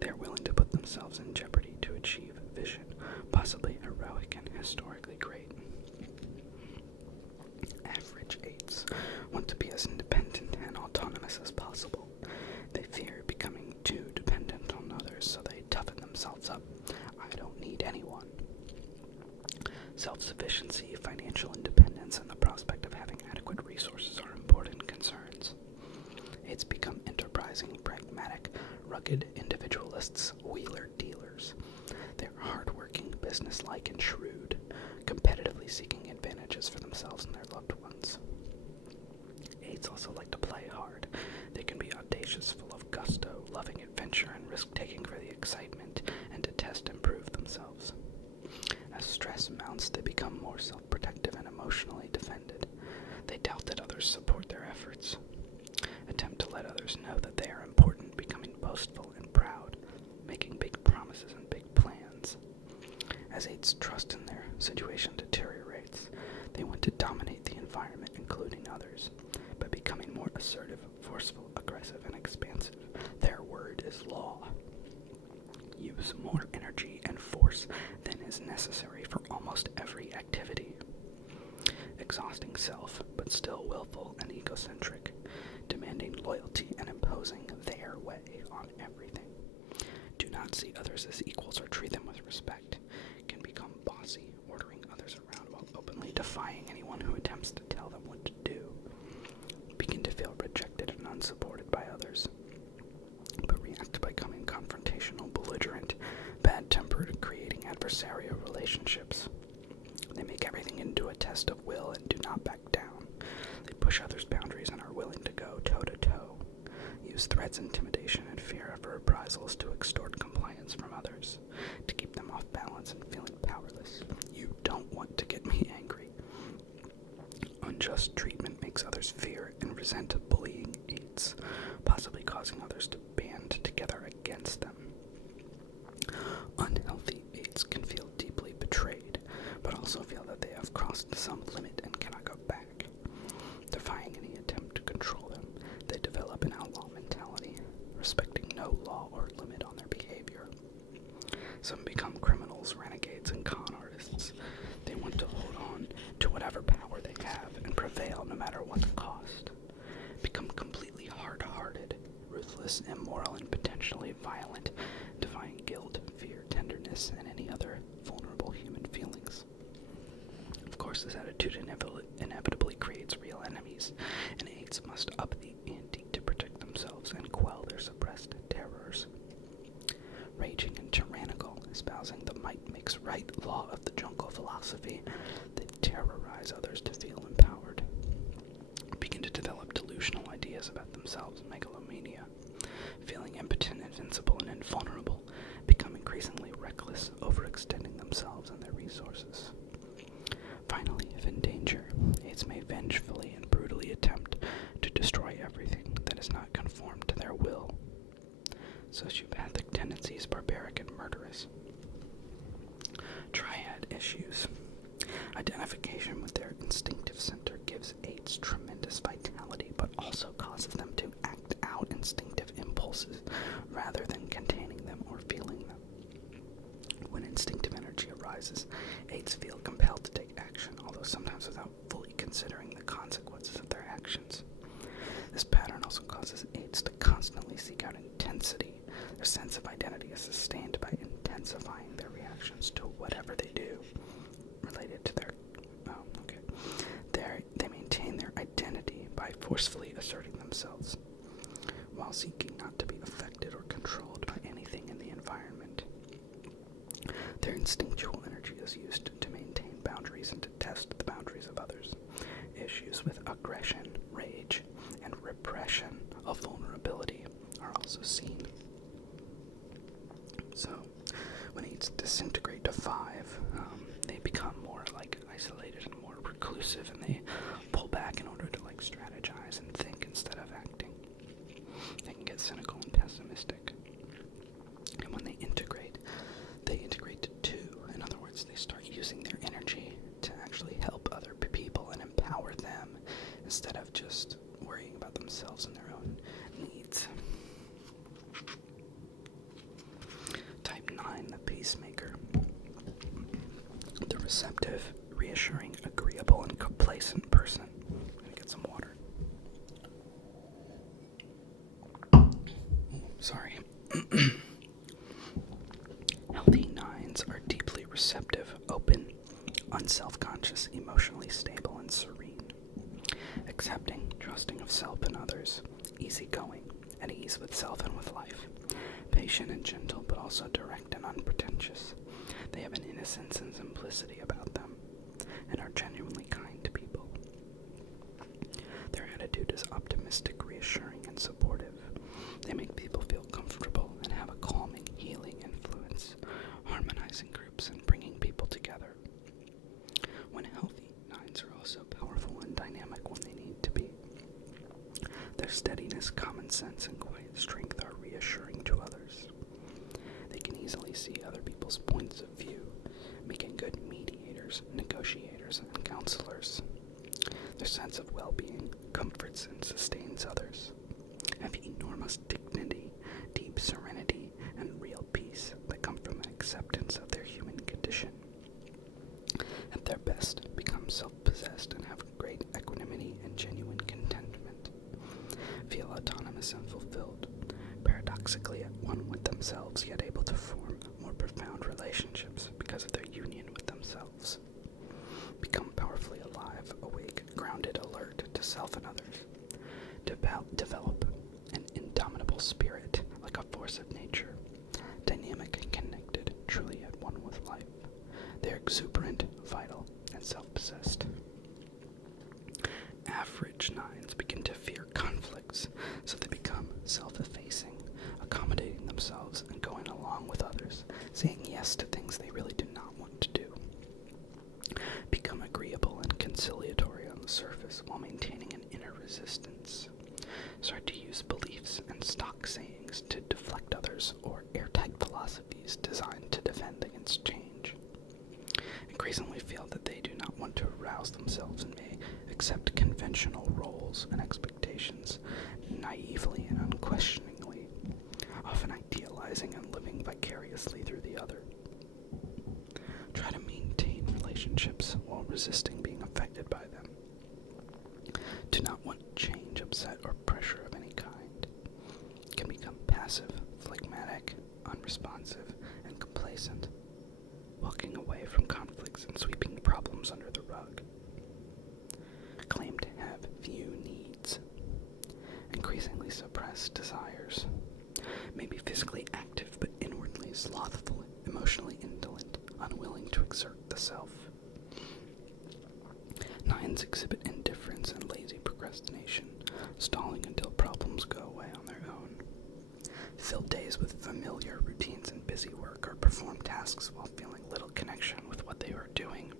they are willing to put themselves in jeopardy to achieve vision, possibly heroic and historically great. Average 8s want to be as independent and autonomous as possible. They fear becoming too dependent on others, so they toughen themselves up. I don't need anyone. Self-sufficiency, financial independence, and the prospect of having adequate resources are important concerns. 8s become enterprising, pragmatic, rugged individualists, wheeler-dealers. They are hardworking, businesslike, and shrewd, competitively seeking advantages for themselves and their loved ones. 8s also like to play hard. They can be audacious, full of gusto, loving adventure and risk-taking for the excitement, and to test and prove themselves. As stress mounts, they become more self-protective and emotionally defended. They doubt that others support their efforts. Attempt to let others know that they are important, becoming boastful and proud, making big promises and big plans. As 8s trust in their situation deteriorates, they want to dominate the environment, including others, by becoming more assertive, forceful, aggressive, and expansive. Their word is law. Use more energy and force than is necessary for almost every activity. Exhausting self, but still willful and egocentric, demanding loyalty and imposing their way on everything. Do not see others as equals or treat them with respect. Can become bossy, ordering others around while openly defying anyone who attempts to tell them what to do. Begin to feel rejected and unsupported by others, but react by becoming confrontational, belligerent, bad-tempered, creating adversarial relationships. They make everything into a test of will and do not back down. They push others' boundaries and are willing to go toe-to-toe. Use threats, intimidation, and fear of reprisals to extort compliance from others, to keep them off balance and feeling powerless. You don't want to get me angry. Unjust treatment makes others fear and resent bullying aids, possibly causing others to band together against them. Unhealthy aids can feel deeply betrayed, but also feel that they have crossed some limit and cannot go back. Defying any attempt to control them, they develop an outlaw mentality, respecting no law or limit on their behavior. Some become criminals, renegades, and con artists. They want to hold on to whatever power they have and prevail no matter what the cost. Become completely hard-hearted, ruthless, immoral, and potentially violent, defying guilt, fear, tenderness, and any other vulnerable human feelings. Of course, this attitude inevitably creates real enemies, and aides must up the ante to protect themselves and quell their suppressed terrors. Raging and tyrannical, espousing the might makes right law of the jungle philosophy, they terrorize others to feel empowered. Begin to develop delusional ideas about themselves, megalomania, feeling impotent, invincible, and invulnerable, become increasingly reckless, overextending themselves and their resources. Finally, if in danger, aides may vengefully and brutally attempt to destroy everything that is not conformed to their will. Sociopathic tendencies, barbaric and murderous. Triad issues. Identification with their instinctive center gives aides tremendous vitality, but also causes them to act out instinctive impulses rather than containing them or feeling them. When instinctive energy arises, aides feel compelled to take action, although sometimes without fully considering the consequences of their actions. This pattern also causes aides to constantly seek out intensity. Their sense of identity is sustained by intensifying their reactions to whatever they do related to their they maintain their identity by forcefully asserting themselves while seeking not to be affected or controlled by anything in the environment. Their instinctual energy is used to maintain boundaries and to test the boundaries of others. Issues with aggression, rage, and repression of vulnerability are also seen. So, when aides disintegrate to 5, they become more isolated and more reclusive, and they pull back in order to strategize and think instead of acting. They can get cynical and pessimistic. And when they integrate to 2. In other words, they start using their energy to actually help other people and empower them instead of just worrying about themselves and their own needs. Type 9, the peacemaker. The receptive, reassuring, agreeable, and complacent person. I'm gonna get some water. Sorry. Healthy 9s are deeply receptive, open, unself-conscious, emotionally stable, and serene. Accepting, trusting of self and others, easygoing, at ease with self and with life. Patient and gentle, but also direct and unpretentious. They have an innocence and simplicity about them, and are genuinely kind to people. Their attitude is optimistic, reassuring, and supportive. They make people feel comfortable and have a calming, healing influence, harmonizing groups and bringing people together. When healthy, 9s are also powerful and dynamic when they need to be. Their steadiness, common sense, and quiet strength are reassuring to others. They can easily see other people's points of view, making good mediators, negotiators, and counselors. Their sense of well-being comforts and sustains others, have enormous dignity, deep serenity, and real peace that come from an acceptance of their human condition. At their best, become self-possessed and have great equanimity and genuine contentment. Feel autonomous and fulfilled, paradoxically toxically at one with themselves, yet able to form more profound relationships because of their union with themselves. Become powerfully alive, awake, grounded, alert to self and others. Develop an indomitable spirit like a force of nature, dynamic and connected, truly at one with life. They're exuberant, vital, and self-possessed. Average nines begin to fear conflicts, so they become self-effacing, accommodating themselves and going along with others, saying yes to things they really do not want to do. Become agreeable and conciliatory on the surface while maintaining an inner resistance. Start to use beliefs and stock sayings to deflect others or airtight philosophies designed to defend against change. Increasingly feel that they do not want to arouse themselves and may accept conventional roles and expectations naively and unquestioningly, often idealizing and living vicariously through the other. Try to maintain relationships while resisting being affected by them. Do not want change, upset, or pressure of any kind. Can become passive, phlegmatic, unresponsive, and complacent, walking away from conflicts and sweeping problems under the rug. Claim to have few needs. Increasingly suppress desires. May be physically active but inwardly slothful, emotionally indolent, unwilling to exert the self. Nines exhibit indifference and lazy procrastination, stalling until problems go away on their own. Fill days with familiar routines and busy work, or perform tasks while feeling little connection with what they are doing.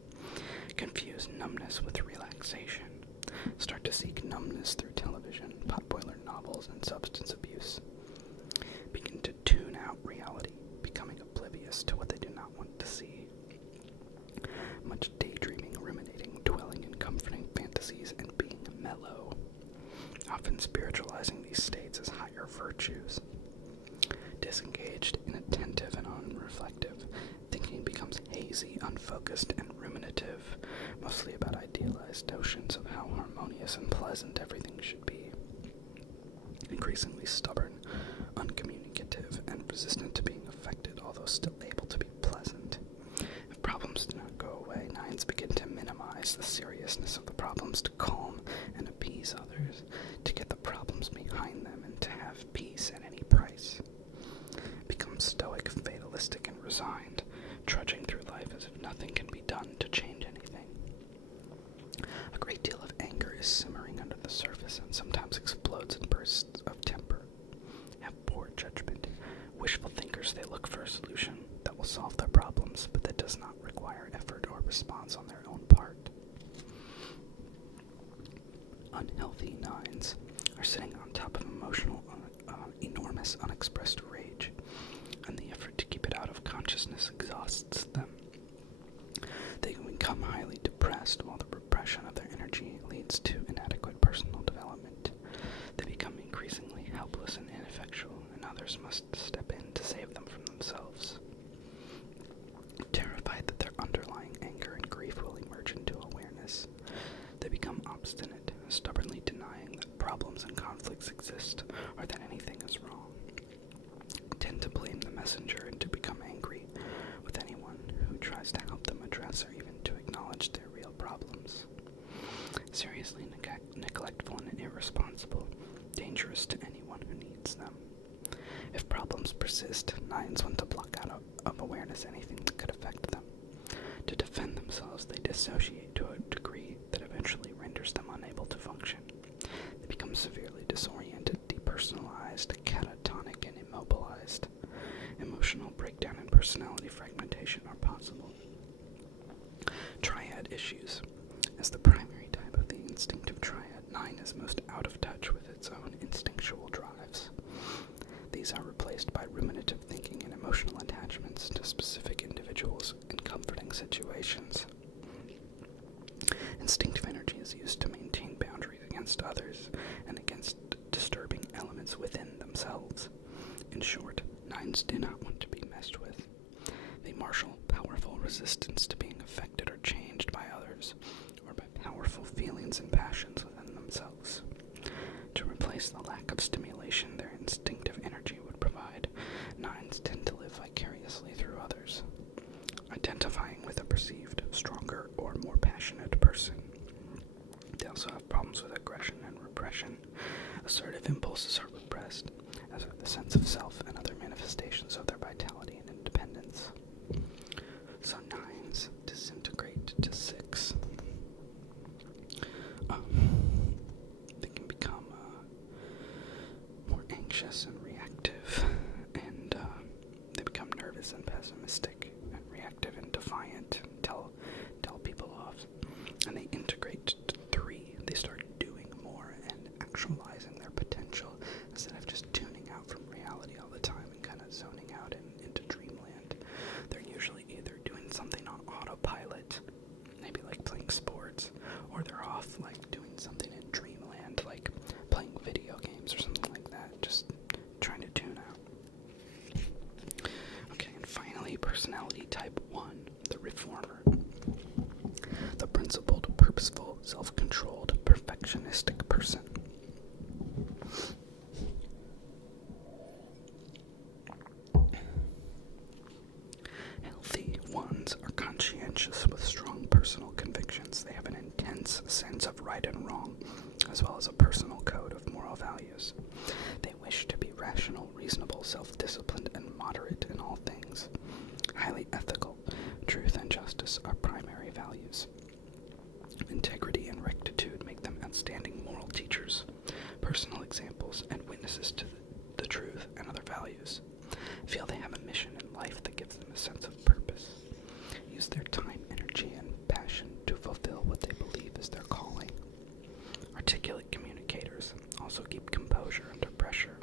Confuse numbness with relaxation. Start to seek numbness through television, potboiler novels, and substance abuse. Begin to tune out reality, becoming oblivious to what they do not want to see. Much daydreaming, ruminating, dwelling in comforting fantasies, and being mellow, often spiritualizing these states as higher virtues. Disengaged, inattentive, and unreflective, thinking becomes hazy, unfocused, and ruminative, mostly about idealized notions of how harmonious and pleasant everything should be. Increasingly stubborn, uncommunicative, and resistant to being affected, although still able to be pleasant. If problems do not go away, nines begin to minimize the seriousness of the problems to calm and appease others, to get the problems behind them, and to have peace at any price. Become stoic, fatalistic, and resigned, trudging through life as if nothing can be done to change anything. A great deal of anger is simmering under the surface and sometimes explodes in bursts of temper. Have poor judgment. Wishful thinkers, they look for a solution that will solve their problems, but that does not require effort or response on their own part. Unhealthy nines are sitting on top of enormous unexpressed rage, and the effort to keep it out of consciousness exhausts them. They can become highly depressed, while the repression of their energy leads to inadequate personal development. They become increasingly helpless and ineffectual, and others must step in to save them from themselves. Terrified that their underlying anger and grief will emerge into awareness, they become obstinate, stubbornly denying that problems and conflicts exist or that anything is wrong. Tend to blame the messenger and to become angry with anyone who tries to help them address or even to acknowledge their real problems. Seriously neglectful and irresponsible, dangerous to anyone who needs them. If problems persist, nines want to block out of awareness anything that could affect them. To defend themselves, they dissociate to a degree that eventually renders them unable to function. They become severely disoriented, depersonalized, catatonic, and immobilized. Emotional breakdown and personality fragmentation are possible. Triad issues. As the primary type of the instinctive triad, 9 is most out of touch with its own instinctual drives. These are replaced by ruminative thinking and emotional attachments to specific individuals in comforting situations. Instinctive energy is used to maintain boundaries against others and against disturbing elements within themselves. In short, 9s do not want to be messed with. They marshal powerful resistance to being affected or changed by others, or by powerful feelings and passions within themselves. To replace the lack of stimulation, their instinctive energy would provide sense of self and other manifestations of their vitality and independence. So 9s disintegrate to 6. They can become more anxious and reactive, and they become nervous and pessimistic and reactive and defiant, and tell people off. And they integrate to 3. They start doing more and actualizing their potential instead of just tuning out from reality all the time and kind of zoning out into dreamland. They're usually either doing something on autopilot, maybe like playing sports, or they're off like doing something in dreamland, like playing video games or something like that, just trying to tune out. Okay, and finally, personality type 1, the reformer. The principled, purposeful, self-controlled, perfectionistic person. Healthy ones are conscientious with strong personal convictions. They have an intense sense of right and wrong, as well as a personal code of moral values. They wish to be rational, reasonable, self-disciplined, and moderate in all things. Highly ethical, truth and justice are primary values. Integrity and rectitude make them outstanding moral teachers, personal examples, and witnesses to the truth and other values. Feel they have a mission in life that gives them a sense of purpose. Use their time, energy, and passion to fulfill what they believe is their calling. Articulate communicators also keep composure under pressure.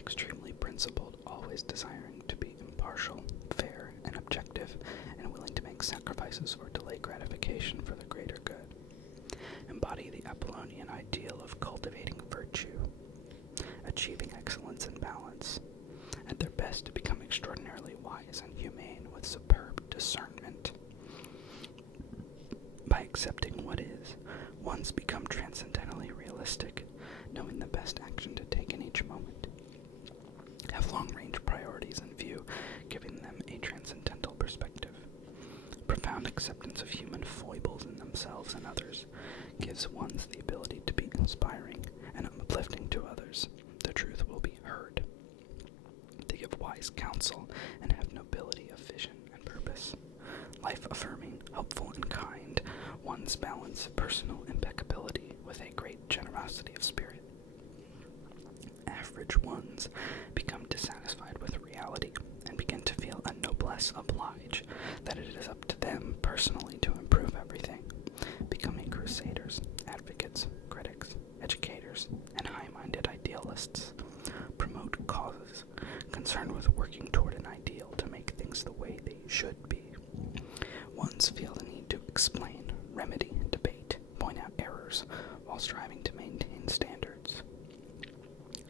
Extremely principled, always desiring to be impartial, fair, and objective, and willing to make sacrifices or delay gratification for the greater good. Embody the Apollonian ideal of cultivating virtue, achieving excellence and balance. At their best, to become extraordinarily wise and humane with superb discernment. By accepting what is, ones become transcendently realistic, knowing the best action to take in each moment. Have long-range priorities in view, giving them a transcendental perspective. Profound acceptance of human foibles in themselves and others gives ones the ability to be inspiring and uplifting to others. The truth will be heard. They give wise counsel and have nobility of vision and purpose. Life-affirming, helpful, and kind, ones balance personal impeccability with a great generosity of spirit. Average ones become dissatisfied with reality and begin to feel a noblesse oblige, that it is up to them personally to improve everything, becoming crusaders, advocates, critics, educators, and high-minded idealists. Promote causes, concerned with working toward an ideal to make things the way they should be. Ones feel the need to explain, remedy, debate, point out errors, while striving to maintain standards.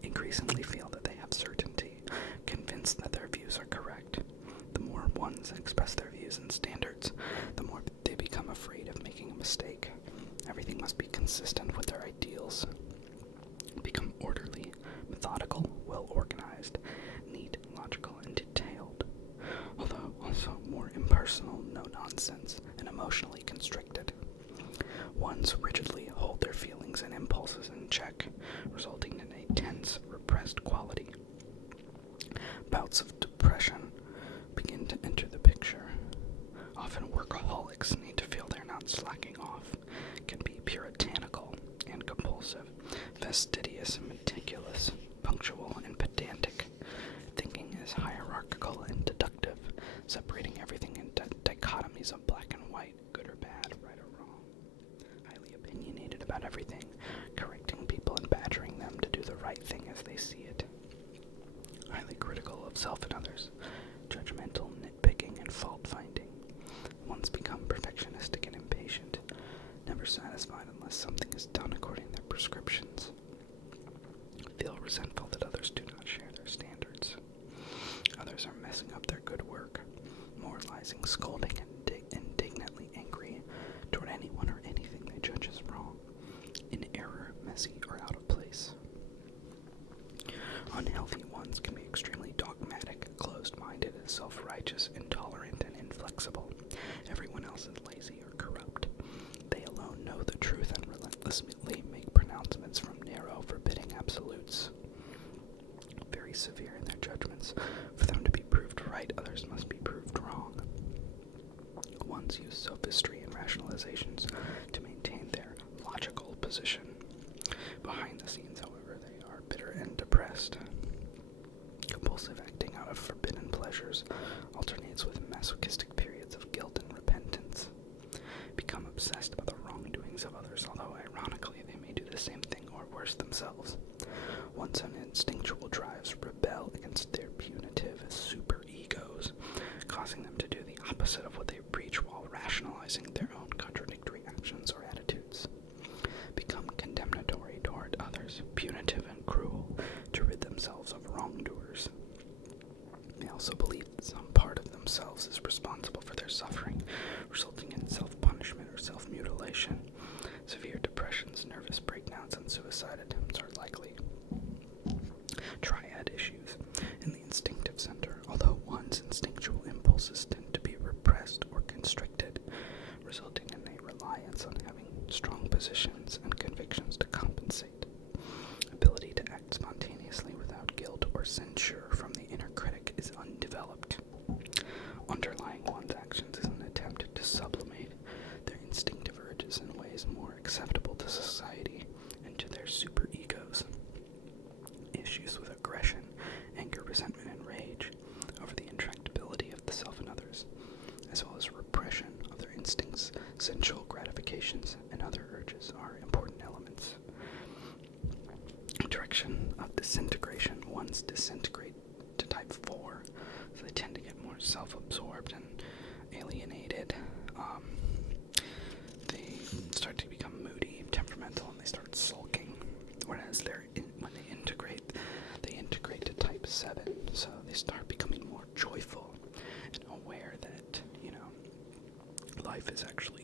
Increasingly feel that they have certainty, convinced that their views are correct. The more ones express their views and standards, the more they become afraid of making a mistake. Everything must be consistent with their ideals. Become orderly, methodical, well-organized, neat, logical, and detailed, although also more impersonal, no-nonsense, and emotionally constricted. Ones rigidly hold their feelings and impulses in check, resulting in a tense, repressed quality. Bouts of depression begin to enter the picture. Often workaholics need to feel they're not slacking off, can be puritanical and compulsive, fastidious and meticulous, punctual and pedantic. Thinking is hierarchical and deductive, separating everything into dichotomies of black and white, good or bad, right or wrong. Highly opinionated about everything, correcting people and badgering them to do the right thing as they see it. Highly critical of self and others, judgmental, nitpicking, and fault-finding. Ones become perfectionistic and impatient, never satisfied unless something is done according to their prescriptions. Feel resentful that others do not share their standards. Others are messing up their good work, moralizing, scolding, and indignantly angry toward anyone or anything they judge as wrong, in error, messy, or out of place. Unhealthy ones can be extremely dogmatic, closed-minded, self-righteous, intolerant, and inflexible. Everyone else is lazy or corrupt. They alone know the truth and relentlessly make pronouncements from narrow, forbidding absolutes. severe in their judgments. For them to be proved right, others must be proved wrong. Ones use sophistry and rationalizations to maintain their logical position. Behind the scenes, however, they are bitter and depressed. Compulsive acting out of forbidden pleasures alternates with masochistic periods of guilt and repentance. Become obsessed by the wrongdoings of others, although ironically they may do the same thing or worse themselves. One's own instinctual drives rebel against their punitive superegos, causing them to do the opposite of what they preach while rationalizing their own contradictory actions or attitudes. Become condemnatory toward others, punitive and cruel, to rid themselves of wrongdoers. They also believe that some part of themselves is responsible for their suffering, resulting in self-punishment or self-mutilation. Severe depressions, nervous breakdowns, and suicide attempts are likely. Triad issues. In the instinctive center, although one's instinctual impulses tend to be repressed or constricted, resulting in a reliance on having strong positions and convictions to compensate. Ability to act spontaneously without guilt or censure from the inner critic is undeveloped. Underlying one's actions is an attempt to sublimate their instinctive urges in ways more acceptable to society and to their superegos. Issues with aggression, anger, resentment, and rage over the intractability of the self and others, as well as repression of their instincts, sensual gratifications, and other urges are important elements. Direction of disintegration. Ones disintegrate to type 4, so they tend to get more self-absorbed and alienated. They start to become moody, temperamental, and they start sulking. Whereas when they integrate to type 7, so they start becoming more joyful and aware that, life is actually